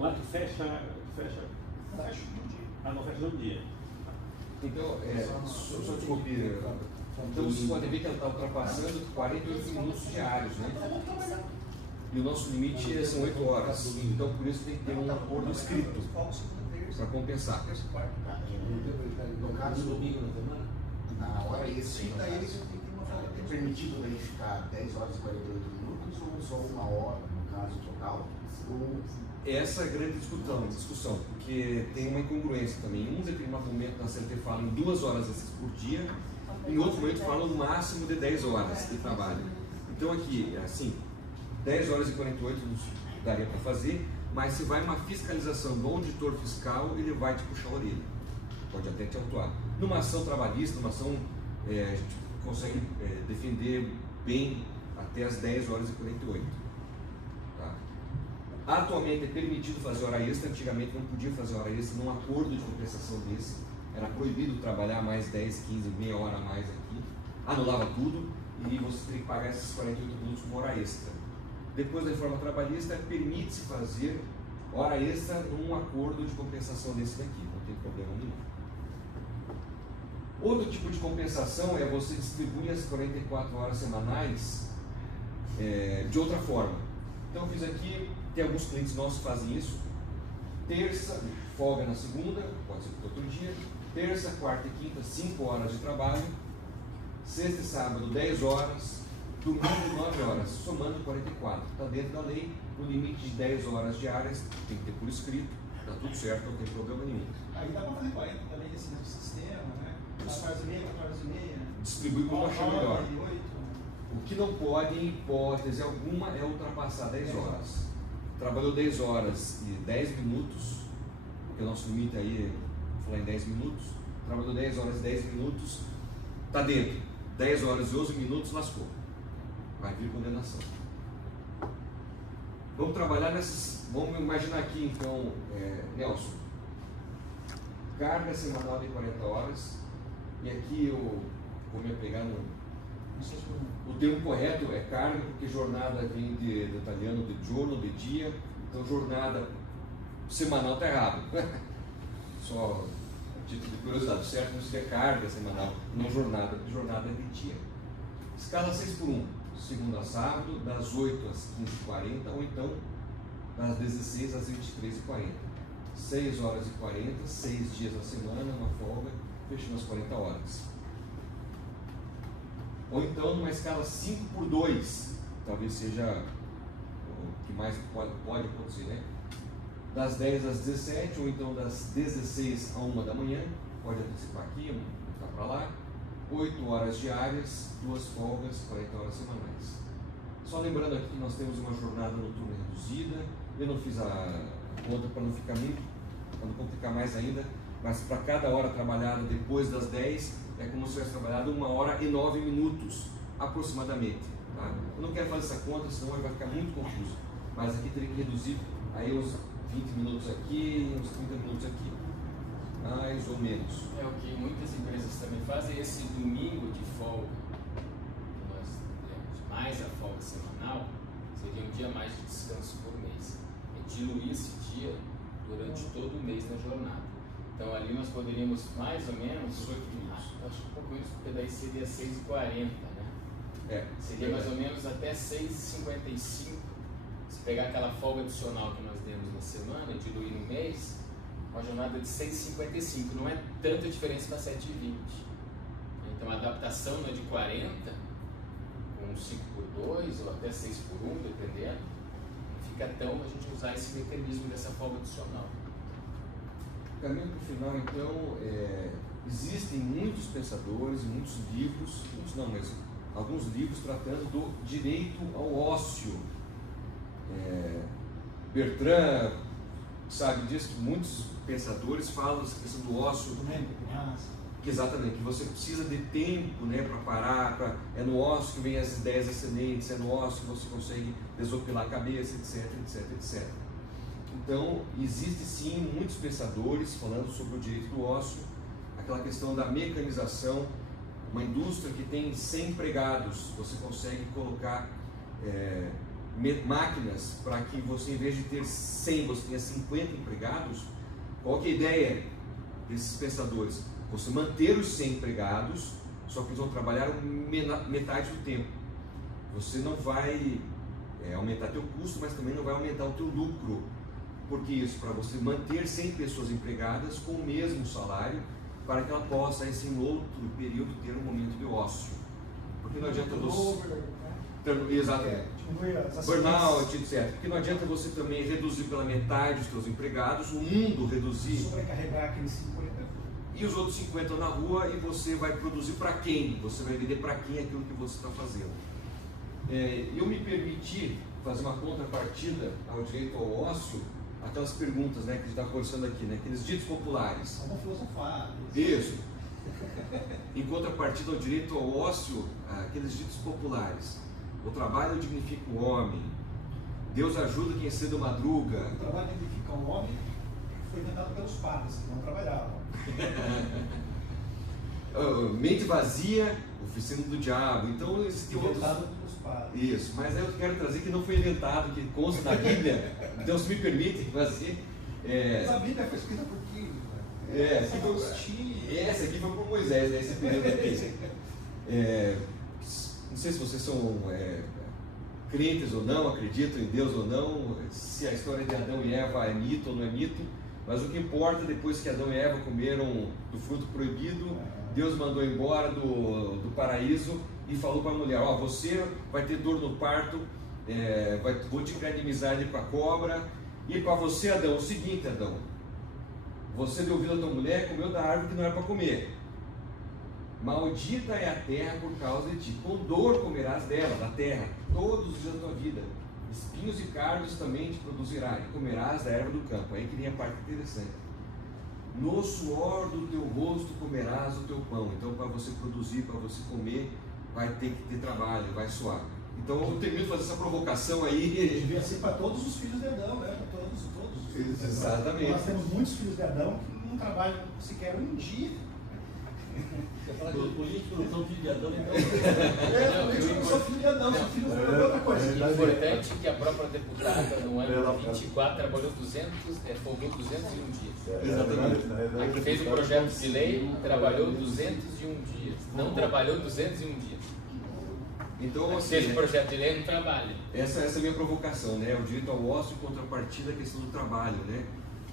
Lá tu fecha. Não fecha no dia. Ah, não fecha no dia. Então, só desculpe. Então vocês podem ver que ela está ultrapassando 48 minutos diários, né? E o nosso limite são 8 horas. Então por isso tem que ter um acordo escrito para compensar. No caso, domingo na semana? na hora extra, Sim, no daí caso, eles têm uma folga é permitido daí ficar 10 horas e 48 minutos ou só uma hora, no caso total? Ou Essa é a grande discussão, porque tem uma incongruência também. Em um determinado momento na CLT fala em 2 horas extras por dia, em outro momento fala no máximo de 10 horas de trabalho. Então aqui, assim, 10 horas e 48 daria para fazer, mas se vai uma fiscalização do auditor fiscal, ele vai te puxar a orelha. Pode até te autuar. Numa ação trabalhista, numa ação, a gente consegue defender bem até as 10 horas e 48. Tá? Atualmente é permitido fazer hora extra, antigamente não podia fazer hora extra num acordo de compensação desse. Era proibido trabalhar mais 10, 15, meia hora a mais aqui. Anulava tudo e você teria que pagar esses 48 minutos como hora extra. Depois da reforma trabalhista, permite-se fazer hora extra num acordo de compensação desse daqui, não tem problema nenhum. Outro tipo de compensação é você distribuir as 44 horas semanais de outra forma. Então eu fiz aqui, tem alguns clientes nossos que fazem isso. Terça, folga na segunda, pode ser outro dia. Terça, quarta e quinta, 5 horas de trabalho. Sexta e sábado, 10 horas. Domingo, 9 horas, somando 44. Está dentro da lei, o limite de 10 horas diárias, tem que ter por escrito, está tudo certo, não tem problema nenhum. Aí dá para fazer 40 também nesse sistema, né? 4 horas e meia, 4 horas e meia. Distribui como achar melhor. 9 e 8. O que não pode, em hipótese alguma, é ultrapassar 10 horas. Trabalhou 10 horas e 10 minutos, porque o nosso limite aí é falar em 10 minutos. Trabalhou 10 horas e 10 minutos, está dentro. 10 horas e 11 minutos, lascou. Vai vir condenação. Vamos trabalhar nessas. Vamos imaginar aqui então, Nelson, carga semanal de 40 horas, e aqui eu vou me apegar no. O termo correto é carga, porque jornada vem do italiano de giorno, de dia, então jornada semanal está errado. Só título de curiosidade, certo? Não seria carga semanal, não jornada, porque jornada é de dia. Escala 6x1. Segunda a sábado, das 8 às 15h40, ou então das 16 às 23h40. 6 horas e 40, 6 dias na semana, uma folga, fechando as 40 horas. Ou então numa escala 5x2, talvez seja o que mais pode acontecer, né? Das 10 às 17, ou então das 16 à 1 da manhã, pode antecipar aqui, tá para lá. 8 horas diárias, 2 folgas, 40 horas semanais. Só lembrando aqui que nós temos uma jornada noturna reduzida. Eu não fiz a conta para não ficar muito, para não complicar mais ainda, mas para cada hora trabalhada depois das 10, é como se tivesse trabalhado 1 hora e 9 minutos, aproximadamente. Tá? Eu não quero fazer essa conta, senão vai ficar muito confuso. Mas aqui teria que reduzir aí uns 20 minutos aqui, uns 30 minutos aqui. Mais ou menos. É o que muitas empresas também fazem, esse domingo de folga que nós temos, mais a folga semanal, seria um dia a mais de descanso por mês. É diluir esse dia durante todo o mês na jornada. Então ali nós poderíamos mais ou menos, 8 minutos. Acho que um pouco menos, porque daí seria 6h40, né? Seria mais ou menos até 6h55. Se pegar aquela folga adicional que nós demos na semana e diluir no mês, uma jornada de 6h55, não é tanta diferença para 7h20. Então a adaptação não é de 40, com 5x2 ou até 6x1, dependendo, não fica tão a gente usar esse mecanismo dessa folga adicional. Caminho para o final, então, existem muitos pensadores, muitos livros, muitos não, mas alguns livros tratando do direito ao ócio. Bertrand sabe disso, que muitos pensadores falam dessa questão do ócio. que exatamente, que você precisa de tempo, né, para parar, é no ócio que vem as ideias excelentes, é no ócio que você consegue desopilar a cabeça, etc, etc, etc. Então, existe sim muitos pensadores falando sobre o direito do ócio, aquela questão da mecanização. Uma indústria que tem 100 empregados, você consegue colocar máquinas para que você, em vez de ter 100, você tenha 50 empregados. Qual que é a ideia desses pensadores? Você manter os 100 empregados, só que eles vão trabalhar metade do tempo. Você não vai aumentar teu custo, mas também não vai aumentar o teu lucro. Por que isso? Para você manter 100 pessoas empregadas com o mesmo salário, para que ela possa, em outro período, ter um momento de ócio. Porque não adianta você... Exatamente. Burnout, etc. Porque não adianta você também reduzir pela metade os seus empregados, o mundo reduzir... Sobrecarregar aqueles 50. E os outros 50 na rua, e você vai produzir para quem? Você vai vender para quem aquilo que você está fazendo. Eu me permiti fazer uma contrapartida ao direito ao ócio, aquelas perguntas, né, que a gente está conversando aqui, né, aqueles ditos populares. Vamos filosofar. Isso. Em contrapartida ao direito ao ócio, aqueles ditos populares. O trabalho dignifica o homem. Deus ajuda quem cedo madruga. O trabalho dignifica o homem foi inventado pelos padres, que não trabalhavam. Mente vazia, oficina do diabo. Então, esse inventado pelos padres. Isso, mas eu quero trazer que não foi inventado, que consta na Bíblia. Então, se me permite fazer. Mas a Bíblia foi escrita por quem? Essa aqui foi por Moisés, nesse período aqui. Não sei se vocês são crentes ou não, acreditam em Deus ou não, se a história de Adão e Eva é mito ou não é mito, mas o que importa, depois que Adão e Eva comeram do fruto proibido, Deus mandou embora do paraíso e falou para a mulher: você vai ter dor no parto, vou te criar inimizade com a cobra, e para você, Adão, o seguinte, Adão, você deu ouvido à tua mulher, comeu da árvore que não era para comer. Maldita é a terra por causa de ti, com dor comerás dela, da terra, todos os dias da tua vida. Espinhos e cardos também te produzirá, e comerás da erva do campo. Aí que vem a parte interessante. No suor do teu rosto comerás o teu pão. Então, para você produzir, para você comer, vai ter que ter trabalho, vai suar. Então, eu termino de fazer essa provocação aí. Devia ser para todos os filhos de Adão, né? Para todos os filhos. Exatamente. Nós temos muitos filhos de Adão que não trabalham sequer um dia. Os políticos não são filhos de Adão, então. Políticos não são filhos de Adão, são filhos de outra coisa. É importante que a própria deputada, no ano 24, trabalhou 201 dias. Exatamente. A que fez o projeto de lei trabalhou 201 dias. Não trabalhou 201 dias. Então, a que fez o projeto de lei não trabalha. Essa é a minha provocação, né? O direito ao ócio em contrapartida à questão do trabalho, né?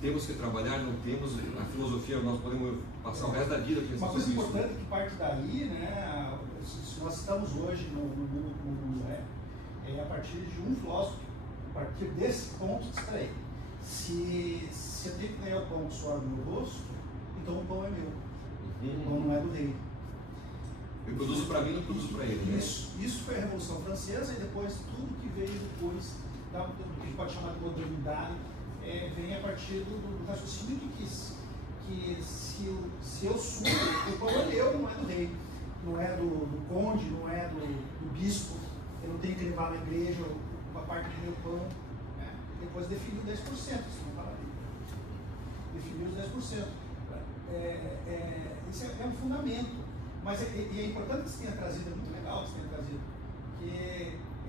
Temos que trabalhar, não temos a filosofia, nós podemos passar o resto da vida pensando uma coisa nisso. importante que parte daí, né, se nós estamos hoje no mundo como é a partir de um filósofo, a partir desse ponto, espera aí, se eu tenho que ganhar o pão que suor do meu rosto, então o pão é meu, o pão não é do rei. Eu produzo para mim, não produzo para ele, né? Isso foi a Revolução Francesa, e depois tudo que veio depois, do que a gente pode chamar de modernidade, vem a partir do raciocínio de que se eu subo, o pão é meu, não é do rei, não é do conde, não é do bispo, eu não tenho que levar na igreja uma parte do meu pão, né? Depois definiu 10%, isso não está na Bíblia. Definiu os 10%. Isso é um fundamento, mas é importante que você tenha trazido, é muito legal que você tenha trazido, que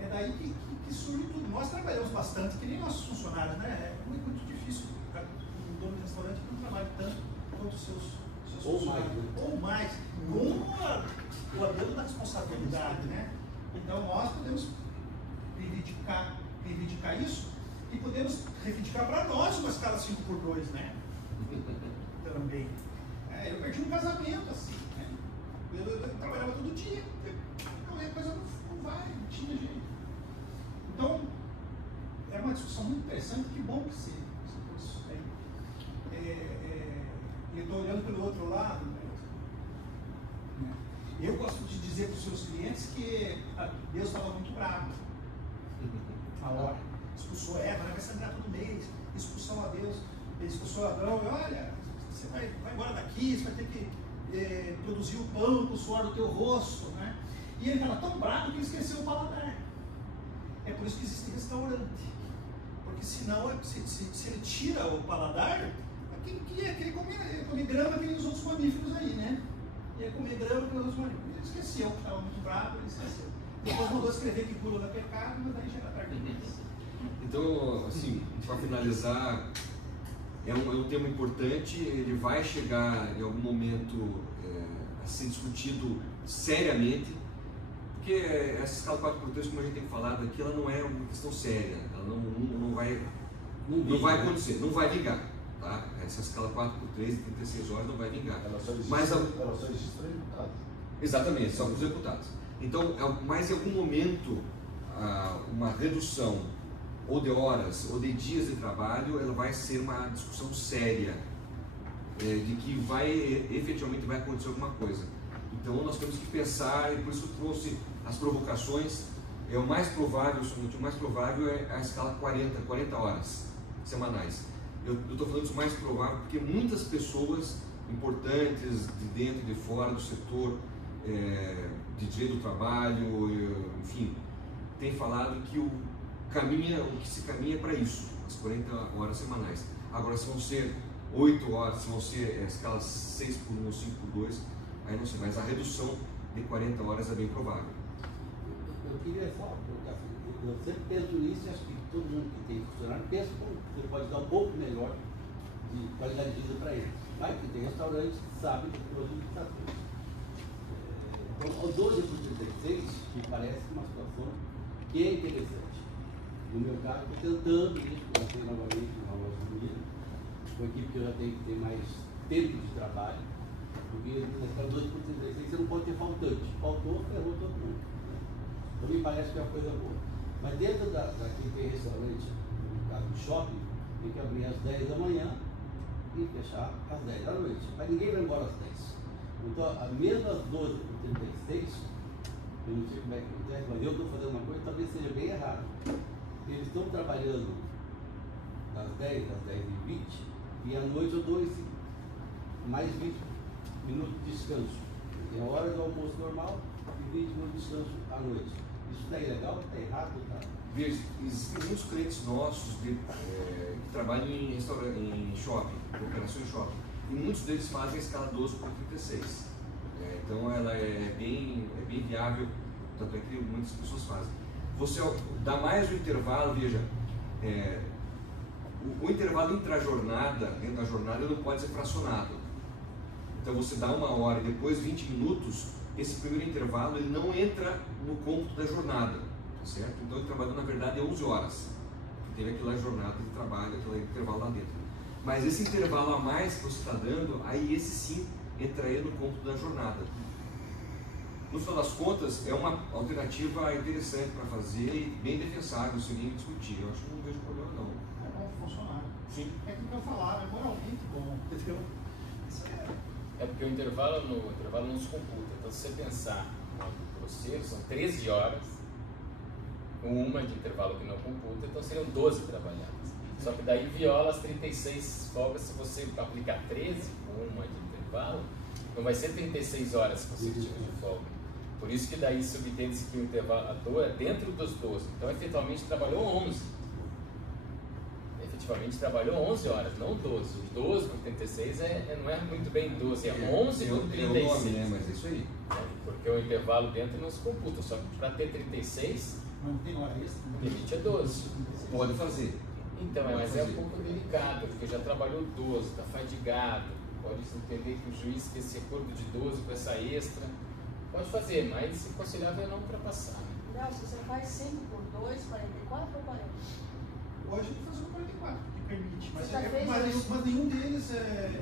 é daí que surge tudo. Nós trabalhamos bastante, que nem nossos funcionários, né? É muito difícil um dono de restaurante que não trabalhe tanto quanto os seus funcionários. Ou mais. Com o adendo da responsabilidade, né? Então nós podemos reivindicar isso e podemos reivindicar para nós uma escala 5x2, né? Também. Eu perdi um casamento assim, né? Eu trabalhava todo dia, a coisa não vai, não tinha jeito. Então, é uma discussão muito interessante, que bom que você pôs isso aí. Eu estou olhando pelo outro lado, né? Eu gosto de dizer para os seus clientes que Deus estava muito bravo. A hora. Expulsou Eva, vai sangrar todo mês, expulsão a Deus, expulsou Adão, olha, você vai embora daqui, você vai ter que produziu o pão com o suor do teu rosto, né? E ele estava tão bravo que ele esqueceu o paladar. É por isso que existe restaurante. Porque senão, se ele tira o paladar, quem ia querer comer grama que nem os outros mamíferos aí, né? Ia comer grama que nem os outros mamíferos. Ele esqueceu, estava muito bravo, ele esqueceu. Depois mandou escrever que gula da pecado, mas daí já era tarde demais. Então, assim, para finalizar, é um tema importante, ele vai chegar em algum momento a ser discutido seriamente, porque essa escala 4x3, como a gente tem falado aqui, ela não é uma questão séria, ela não vai acontecer, não vai vingar. Tá? Essa escala 4x3 de 36 horas não vai vingar. Ela só existe para deputados. Exatamente, só para os deputados. Então, mas em algum momento, uma redução ou de horas ou de dias de trabalho, ela vai ser uma discussão séria de que efetivamente vai acontecer alguma coisa. Então nós temos que pensar, e por isso eu trouxe as provocações. O mais provável é a escala 40 horas semanais. Eu estou falando isso mais provável porque muitas pessoas importantes de dentro e de fora do setor de direito do trabalho, enfim, têm falado que o que se caminha é para isso, as 40 horas semanais. Agora, se vão ser 8 horas, se vão ser escalas 6x1 ou 5x2, aí não sei, mas a redução de 40 horas é bem provável. Eu queria só colocar assim, eu sempre penso nisso e acho que todo mundo que tem funcionário pensa que você pode dar um pouco melhor de qualidade de vida para eles. Mas que tem restaurantes que sabem que produzem estações. Então, o 12x36 me parece uma situação que é interessante. No meu caso, estou tentando isso, coloquei novamente uma loja de comida, com a equipe que eu já tenho que ter mais tempo de trabalho, porque na escala 12x36 você não pode ter faltante. Faltou, ferrou todo mundo. Né? Então me parece que é uma coisa boa. Mas dentro daqui tem restaurante, no caso do shopping, tem que abrir às 10 da manhã e fechar às 10 da noite. Mas ninguém vai embora às 10. Então, mesmo às 12h36, eu não sei como é que acontece, mas eu estou fazendo uma coisa que talvez seja bem errado. Eles estão trabalhando das 10 às 10h20 e à noite eu dou mais 20 minutos de descanso. É a hora do almoço normal e 20 minutos de descanso à noite. Isso está ilegal? Está errado? Tá? Veja, existem muitos clientes nossos que trabalham em shopping, operação em shopping, e muitos deles fazem a escala 12x36. Então ela é bem viável, tanto é que muitas pessoas fazem. Você dá mais o intervalo, veja, o intervalo intra-jornada, dentro da jornada, não pode ser fracionado. Então você dá 1 hora e depois 20 minutos, esse primeiro intervalo ele não entra no cômputo da jornada, tá certo? Então ele trabalhou na verdade 11 horas, teve aquela jornada de trabalho, aquele intervalo lá dentro. Mas esse intervalo a mais que você está dando, aí esse sim entraria no cômputo da jornada. No final das contas, é uma alternativa interessante para fazer e bem defensável, sem nem discutir. Eu acho que não vejo problema não. É bom funcionar. Sim. É que eu falar, é moralmente bom, entendeu? Isso É porque o intervalo não se computa. Então, se você pensar no grosseiro, são 13 horas, com uma de intervalo que não computa, então seriam 12 trabalhadas. Só que daí viola as 36 folgas. Se você aplicar 13 com uma de intervalo, não vai ser 36 horas consecutivas de folga. Por isso que daí subentende-se que o intervalo é dentro dos 12. Então, efetivamente, trabalhou 11. Efetivamente, trabalhou 11 horas, não 12. Os 12 por 36 não é muito bem 12, é 11 por 36. É o nome, né? Mas é isso aí. Porque o intervalo dentro não se computa. Só que para ter 36, não tem hora extra. o limite é 12. Pode fazer. Então, mas é um pouco delicado, porque já trabalhou 12, está fadigado. Pode entender que o juiz quer esse acordo de 12 com essa extra. Pode fazer, mas aconselhável é não ultrapassar. Nelson, você faz 5 por 2, 44 ou 40? Hoje ele faz o 44, que permite, mas, Você já fez isso? mas nenhum deles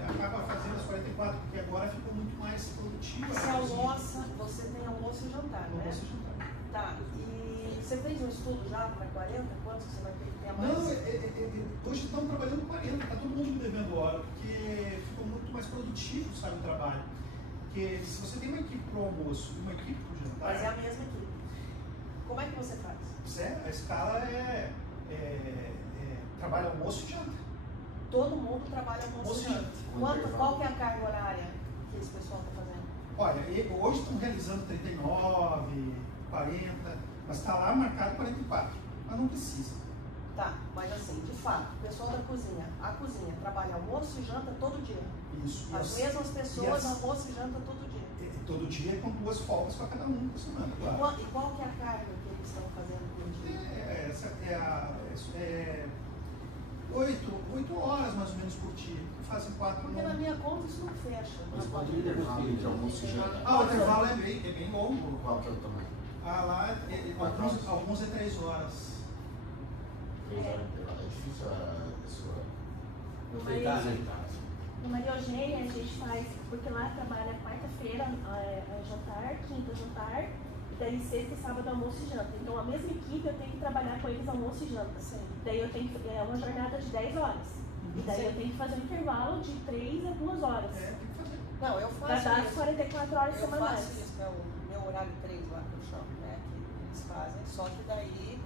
acaba fazendo as 44, porque agora ficou muito mais produtivo. Você almoça, você tem almoço e jantar, né? Almoço e jantar. Tá, e você fez um estudo já para 40? Quantos você vai ter que ter a mais? Não, hoje estão trabalhando 40, está todo mundo me devendo hora, porque ficou muito mais produtivo, sabe, o trabalho. Porque se você tem uma equipe para o almoço e uma equipe para o jantar... Mas é a mesma equipe. Como é que você faz? A escala trabalha almoço e janta. Todo mundo trabalha almoço e janta. Qual que é a carga horária? que esse pessoal está fazendo? Olha, hoje estão realizando 39, 40, mas está lá marcado 44, mas não precisa. Tá, mas assim, de fato, o pessoal da cozinha, a cozinha trabalha almoço e janta todo dia. Isso. As mesmas pessoas almoço e janta todo dia. Todo dia com 2 folgas para cada um por semana, claro. E qual que é a carga que eles estão fazendo por dia? Essa é 8 horas mais ou menos por dia. Fazem 4 Porque na minha conta isso não fecha. Mas qual é o intervalo entre almoço e janta? O intervalo é bem longo. Qual que é o tamanho? Lá, alguns é 3 horas. 3 horas de intervalo. É difícil a sua... No Maria Eugênia a gente faz, porque lá trabalha quarta-feira jantar, quinta jantar, e daí sexta e sábado almoço e janta. Então a mesma equipe eu tenho que trabalhar com eles almoço e janta. Sim. Daí eu tenho que, uma jornada de 10 horas. E daí eu tenho que fazer um intervalo de 3 a 2 horas. Tem que fazer. Não, eu Para faço dar as isso. 44 horas Eu semanais. faço isso, é o meu horário 3 lá que eu chamo, né? Que eles fazem, só que daí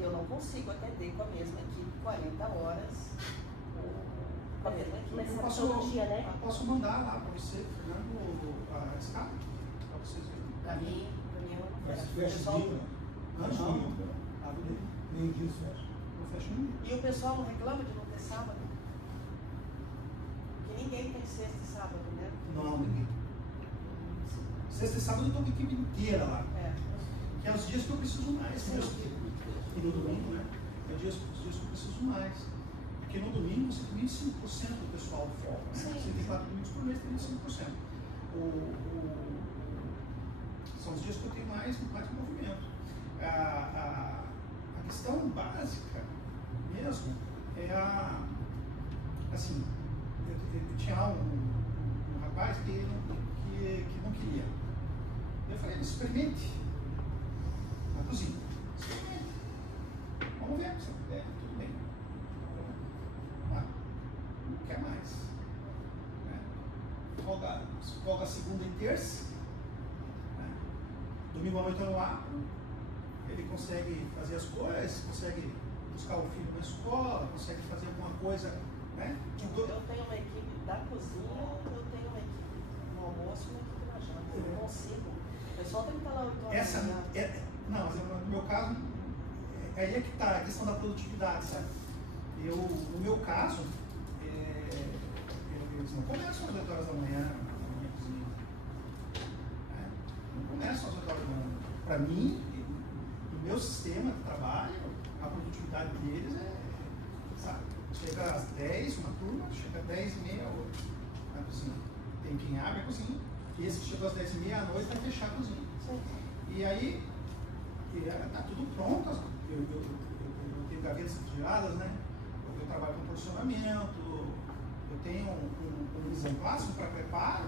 eu não consigo atender com a mesma equipe 40 horas com a mesma equipe. Mas Eu é todo dia, né? posso mandar lá para você, Fernando, a escala, para vocês verem. Pra mim eu não Mas fecho. O fecha pessoal- o dia, Não. abre meio dia fecha. Eu fecho no dia. E o pessoal não reclama de não ter sábado? Porque ninguém tem sexta e sábado, né? Não, ninguém. Sexta e sábado eu estou com a equipe inteira lá. Que é os dias que eu preciso mais. E no domingo, né? É os dias que eu preciso mais. Porque no domingo você tem 25% do pessoal folga, né? Sim. Você tem 4 domingos por mês, tem 25%. São os dias que eu tenho mais movimento. A questão básica mesmo é assim, eu tinha um rapaz que não queria. Eu falei, experimente na cozinha. Experimente. Vamos ver se puder, tudo bem. Não quer mais. Né? Folga segunda e terça. Né? Domingo à noite eu não abro. Ele consegue fazer as coisas, consegue buscar o filho na escola, consegue fazer alguma coisa. Né? Eu tenho uma equipe da cozinha, eu tenho uma equipe no almoço e uma equipe na janta. Eu não consigo. O pessoal tem que estar lá 8 horas da manhã. Não, mas no meu caso, aí é que está a questão da produtividade, sabe? No meu caso, eles não começam às 8 horas da manhã na minha cozinha. Não começam às 8 horas da manhã. Para mim, no meu sistema de trabalho, a produtividade deles sabe? Chega às 10, uma turma, chega às 10h30 na cozinha. Tem quem abre a cozinha, e esse que chegou às 10h30 à noite vai fechar a cozinha. Sim. E aí, está tudo pronto, eu tenho gavetas refrigeradas, né? Eu trabalho com porcionamento, eu tenho um exemplar para preparo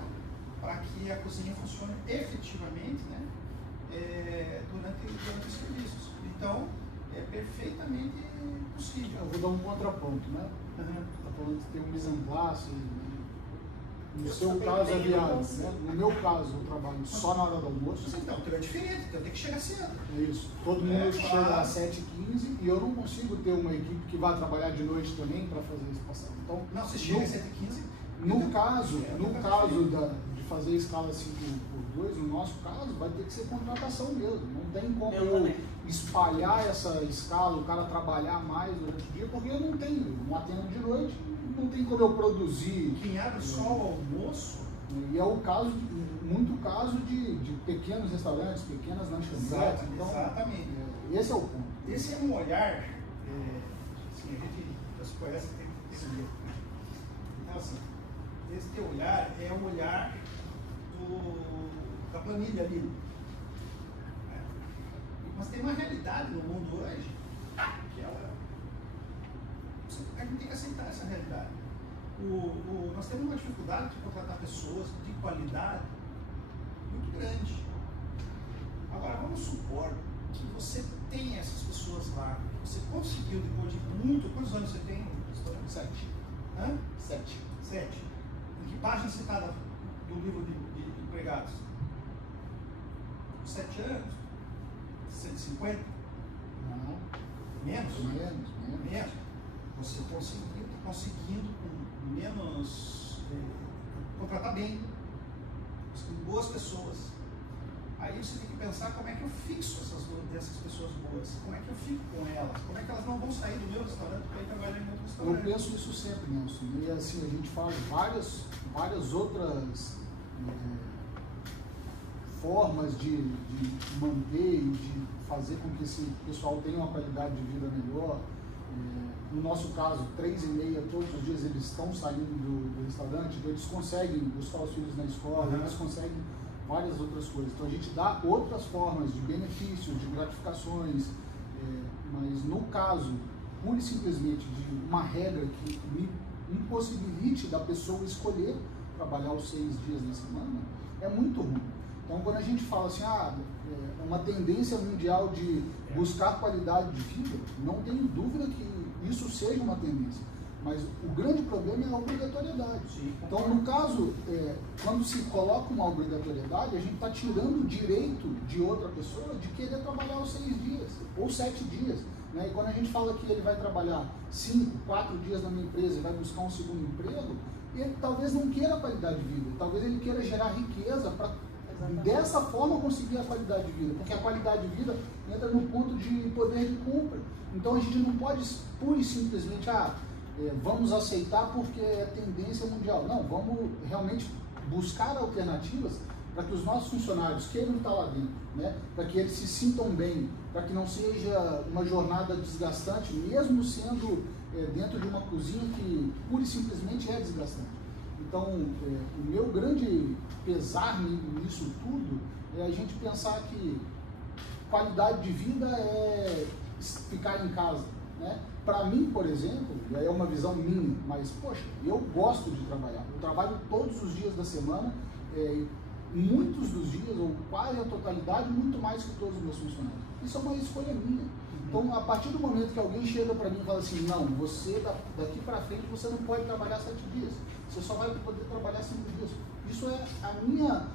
para que a cozinha funcione efetivamente, né? Durante os serviços. Então, é perfeitamente possível. Eu vou dar um contraponto, né? Está falando de ter um mise en place, no seu caso é viável, né? No meu caso, eu trabalho só na hora do almoço. Mas então, é diferente, então tem que chegar cedo. É isso. Todo mundo chega às 7h15 e eu não consigo ter uma equipe que vai trabalhar de noite também para fazer isso passar. Então, Não, se chega às 7h15. no caso de fazer escala 5x2, no nosso caso, vai ter que ser contratação mesmo. Não tem como eu espalhar essa escala, o cara trabalhar mais durante o dia, porque eu não tenho, eu não atendo de noite, não tem como eu produzir. Quem abre só o almoço. E é o caso, muito caso de pequenos restaurantes, pequenas lanchonetes. Então, Exatamente. Esse é o ponto. Esse é um olhar, assim, a gente já se conhece, tem que entender. Então, assim, esse teu olhar é o olhar da planilha ali. Mas tem uma realidade no mundo hoje que a gente tem que aceitar essa realidade. Nós temos uma dificuldade de contratar pessoas de qualidade muito grande. Agora, vamos supor que você tem essas pessoas lá, você conseguiu, depois de quantos anos você tem? 7. Hã? 7. 7. Em que página você está do livro de empregados? 7 anos? 150? Não. Menos? Menos. Você conseguindo com menos contratar bem, boas pessoas. Aí você tem que pensar como é que eu fixo dessas pessoas boas, como é que eu fico com elas, como é que elas não vão sair do meu restaurante para ir trabalhar em outro restaurante. Eu penso isso sempre, Nelson. E assim, a gente faz várias outras formas de manter e de fazer com que esse pessoal tenha uma qualidade de vida melhor. No nosso caso, 3h30, todos os dias eles estão saindo do restaurante, então eles conseguem buscar os filhos na escola, eles conseguem várias outras coisas. Então a gente dá outras formas de benefícios, de gratificações, mas no caso, pura e simplesmente de uma regra que me impossibilite da pessoa escolher trabalhar os 6 dias na semana, é muito ruim. Então quando a gente fala assim, uma tendência mundial de buscar qualidade de vida, não tenho dúvida que isso seja uma tendência. Mas o grande problema é a obrigatoriedade. Sim. Então, no caso, quando se coloca uma obrigatoriedade, a gente está tirando o direito de outra pessoa de querer trabalhar os 6 dias, ou 7 dias. Né? E quando a gente fala que ele vai trabalhar 5, 4 dias na minha empresa e vai buscar um segundo emprego, ele talvez não queira qualidade de vida, talvez ele queira gerar riqueza para dessa forma conseguir a qualidade de vida, porque a qualidade de vida entra no ponto de poder de compra. Então a gente não pode pura e simplesmente vamos aceitar porque é tendência mundial. Não, vamos realmente buscar alternativas para que os nossos funcionários queiram estar lá dentro, né? Para que eles se sintam bem, para que não seja uma jornada desgastante, mesmo sendo dentro de uma cozinha que pura e simplesmente é desgastante. Então, o meu grande pesar nisso tudo é a gente pensar que qualidade de vida é ficar em casa, né? Para mim, por exemplo, é uma visão minha, mas, poxa, eu gosto de trabalhar. Eu trabalho todos os dias da semana, muitos dos dias, ou quase a totalidade, muito mais que todos os meus funcionários. Isso é uma escolha minha. Então, a partir do momento que alguém chega para mim e fala assim, não, você daqui para frente você não pode trabalhar 7 dias, você só vai poder trabalhar 5 dias. Isso é a minha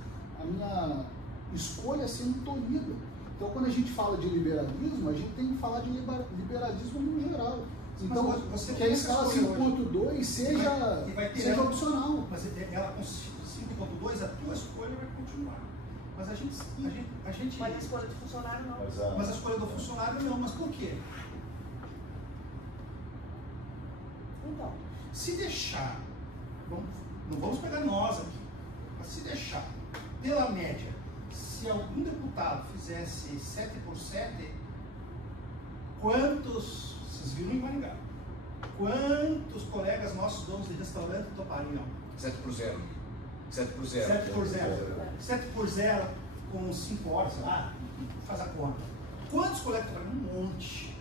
escolha sendo tolhida. Então, quando a gente fala de liberalismo, a gente tem que falar de liberalismo no geral. Então, que a escala 5.2 seja opcional. Mas ela com 5.2, a tua escolha vai continuar. Mas a gente Mas a escolha do funcionário não. Mas a escolha do funcionário não. Mas por quê? Então. Se deixar, não vamos pegar nós aqui, mas se deixar, pela média, se algum deputado fizesse 7 por 7, quantos, vocês viram em Maringá, quantos colegas nossos donos de restaurante topariam? 7 por 0. 7 por 0. 7 por 0. 7 por 0 com 5 horas, sei lá, faz a conta. Quantos colegas topariam? Um monte.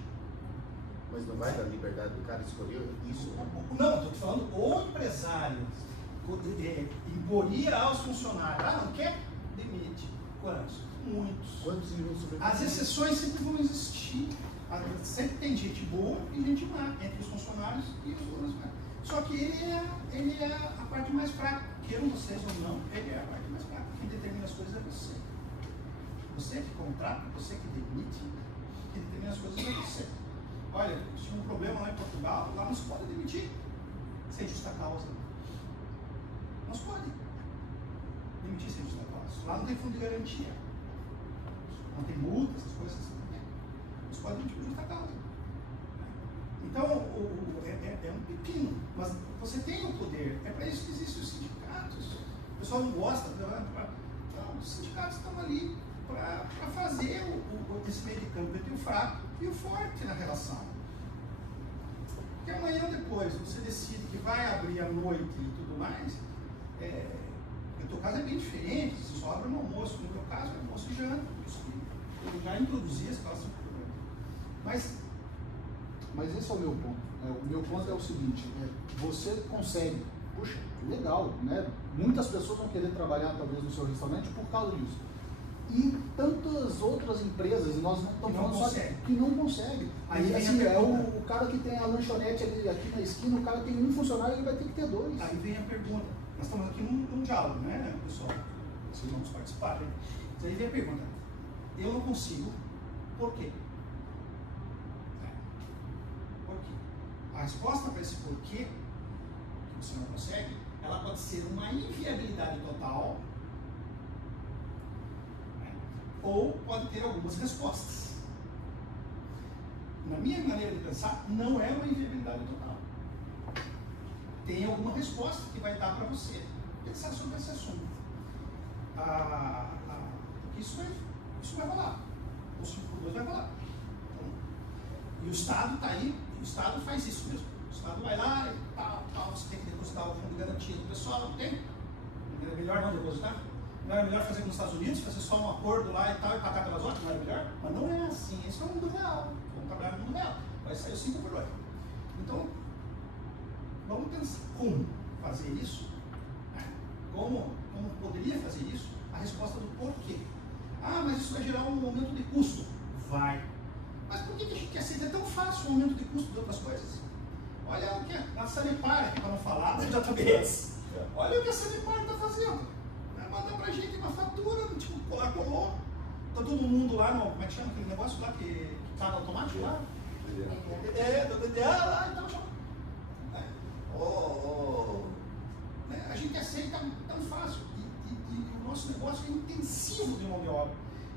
Mas não vai dar liberdade do cara escolher isso? Não, estou te falando, o empresário imporia aos funcionários, não quer? Demite. Quantos? Muitos. Quantos irão sobreviver? As exceções sempre vão existir. Sempre tem gente boa e gente má entre os funcionários e os donos. Só que ele é a parte mais fraca. Queiram vocês ou não, ele é a parte mais fraca. Quem determina as coisas é você. Você que contrata, você que demite, quem determina as coisas é você. Olha, tinha um problema lá em Portugal, lá não se pode demitir sem justa causa. Não se pode demitir sem justa causa. Lá não tem fundo de garantia. Não tem multa, essas coisas. Não se pode demitir por justa causa. Então, é um pepino. Mas você tem o poder. É para isso que existem os sindicatos. O pessoal não gosta. Não, os sindicatos estão ali para fazer esse meio de campo entre o fraco e o forte na relação. Porque amanhã ou depois você decide que vai abrir à noite e tudo mais, no teu caso é bem diferente, você só abre no almoço, no teu caso é almoço e janta, eu já introduzi a situação do problema. Mas esse é o meu ponto. O meu ponto é o seguinte, você consegue, puxa, legal, né? Muitas pessoas vão querer trabalhar talvez no seu restaurante por causa disso. E tantas outras empresas, nós não estamos falando só que não consegue. Aí assim, o cara que tem a lanchonete ali, aqui na esquina, o cara tem um funcionário, ele vai ter que ter 2. Aí vem a pergunta, nós estamos aqui num diálogo, né, pessoal? Vocês vamos participar, né? Aí vem a pergunta, eu não consigo, por quê? Por quê? A resposta para esse porquê, que você não consegue, ela pode ser uma inviabilidade total, né? Ou pode ter algumas respostas. Na minha maneira de pensar, não é uma inviabilidade total. Tem alguma resposta que vai dar para você pensar sobre esse assunto. Isso vai rolar. O 5x2 vai rolar. E o Estado está aí, o Estado faz isso mesmo. O Estado vai lá e tal, você tem que depositar o fundo de garantia do pessoal, não tem? É melhor não depositar? Não era melhor fazer como nos Estados Unidos, fazer só um acordo lá e tal, e pagar pelas outras? Não era melhor? Mas não é assim, esse é o mundo real. Vamos trabalhar no mundo real. Vai sair o 5x2. Então, vamos pensar como fazer isso, né? Como poderia fazer isso, a resposta do porquê. Ah, mas isso vai gerar um aumento de custo. Vai. Mas por que a gente aceita tão fácil o aumento de custo de outras coisas? Olha o que a Sanepar, para não falar da JBS, olha o que a Sanepar está fazendo. Vai mandar pra gente uma fatura, tipo, colou. Tá todo mundo lá no, como é que chama aquele negócio lá que paga automático lá? Do DDA lá, então chama. Né? A gente aceita tão fácil. E o nosso negócio é intensivo de mão de obra.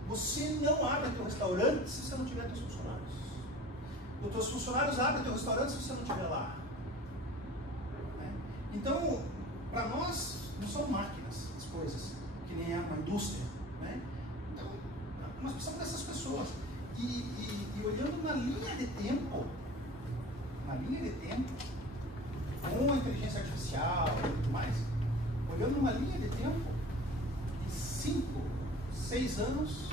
Você não abre teu restaurante se você não tiver teus funcionários. Os teus funcionários abrem teu restaurante se você não estiver lá. Né? Então, para nós, não são máquinas as coisas, que nem é uma indústria. Né? Então, nós precisamos dessas pessoas. E olhando na linha de tempo, com a inteligência artificial e tudo mais, olhando numa linha de tempo, em 5, 6 anos,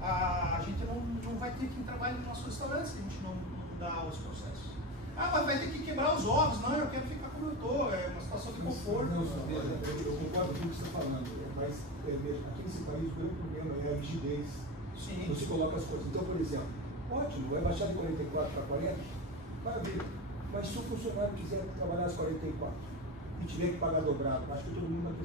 a gente não vai ter quem trabalhe no nosso restaurante se a gente não mudar os processos. Ah, mas vai ter que quebrar os ovos. Não, eu quero ficar como eu estou, é uma situação de conforto. Não, eu concordo com o que você está falando, mas aqui nesse país o grande problema é a rigidez. Sim. Não se coloca as coisas. Então, por exemplo, ótimo, vai baixar de 44 para 40, maravilha. Mas se o funcionário quiser trabalhar as 44 e tiver que pagar dobrado, acho que todo mundo aqui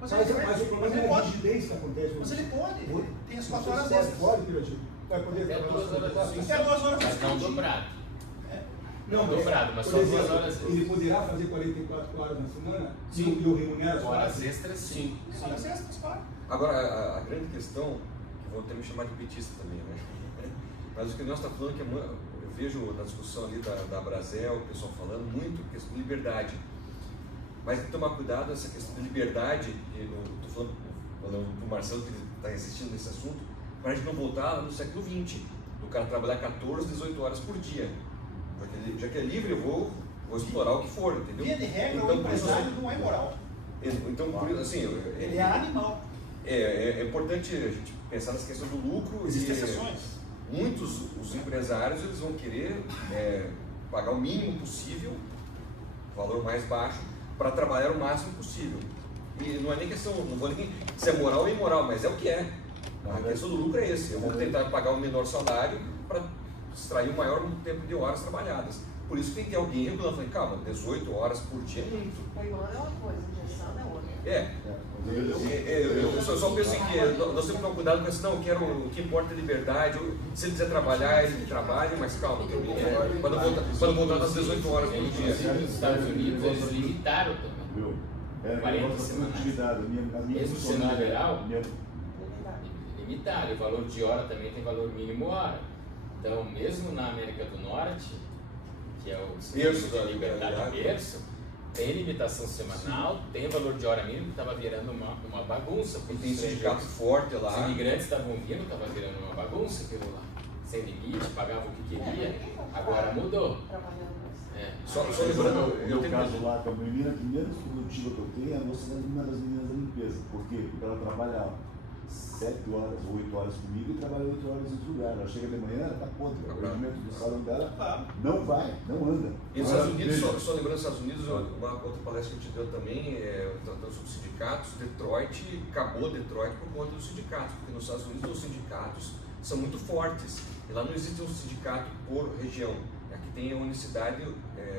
aceitaria. Mas o problema é a rigidez que acontece. Mas ele pode, tem as 4 horas extras. Pode, Pirati. Vai poder até 2 horas até 2 horas mas não dobrado. Não dobrado, mas só 2 horas extras. Ele poderá fazer 44 horas na semana? Sim. E eu remunero as horas extras, sim. Horas extras, claro. Agora, a grande questão, que vão ter me chamar de petista também, né? Mas o que nós estamos falando, que eu vejo na discussão ali da Brasel, o pessoal falando muito questão de liberdade. Mas tem que tomar cuidado nessa questão de liberdade, estou falando para o Marcelo que está insistindo nesse assunto, para a gente não voltar no século XX, do cara trabalhar 14, 18 horas por dia. Já que é livre, eu vou explorar o que for, entendeu? Via de regra, então, o empresário não é moral. Então, por isso, assim... Ele é animal. É importante a gente pensar nessa questão do lucro. Existem exceções. Muitos os empresários eles vão querer pagar o mínimo possível, o valor mais baixo, para trabalhar o máximo possível. E não é nem questão, não vou nem se é moral ou imoral, mas é o que é. A questão do lucro é esse. Eu vou tentar pagar o menor salário para extrair o maior tempo de horas trabalhadas. Por isso que tem que ter alguém regulando. Falei, calma, 18 horas por dia é muito. Regulando é uma coisa, injeção é outra. Eu só penso que nós temos que tomar cuidado com isso. Não, eu quero, o que importa é liberdade. Se ele quiser trabalhar, ele trabalha, mas calma, quando voltar das 18 horas por dia. Nos Estados Unidos eles limitaram também. 40 semanais. Mesmo sendo liberal, limitaram. E o valor de hora também tem valor mínimo hora. Então, mesmo na América do Norte, que é o berço da liberdade berço, tem limitação semanal, tem valor de hora mínimo, que estava virando uma bagunça. E tem sindicato forte lá. Os imigrantes estavam vindo, estava virando uma bagunça aquilo lá. Sem limite, pagava o que queria, agora mudou. Só lembrando, no meu caso lá, com a menina, a primeira produtiva que eu tenho é uma das meninas da limpeza. Por quê? Porque ela trabalha 7 horas ou 8 horas comigo e trabalha 8 horas em outro lugar. Ela chega de manhã, ela está contra. O rendimento do salão dela não vai, não anda. E nos Estados Unidos, só lembrando, nos Estados Unidos, uma outra palestra que a gente deu também, tratando sobre sindicatos, Detroit, acabou Detroit por conta dos sindicatos, porque nos Estados Unidos os sindicatos são muito fortes. E lá não existe um sindicato por região. Aqui tem a unicidade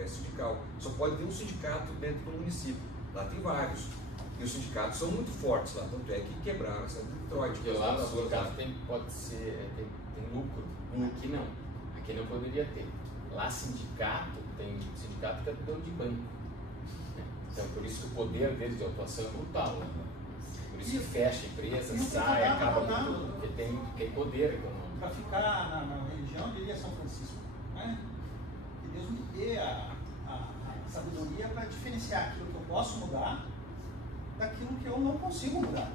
sindical. Só pode ter um sindicato dentro do município. Lá tem vários. E os sindicatos são muito fortes lá, tanto é que quebraram essa Detroit. Porque lá o sindicato tem lucro. Aqui não. Aqui não poderia ter. Lá sindicato, tem sindicato que é dono de banco. Então, por isso que o poder deles de atuação é brutal, né? Por isso que fecha a empresa, E sai, acaba com não, tudo, porque tem poder econômico. para ficar na religião, eu diria São Francisco, né? Que Deus me dê a sabedoria para diferenciar aquilo que eu posso mudar daquilo que eu não consigo mudar.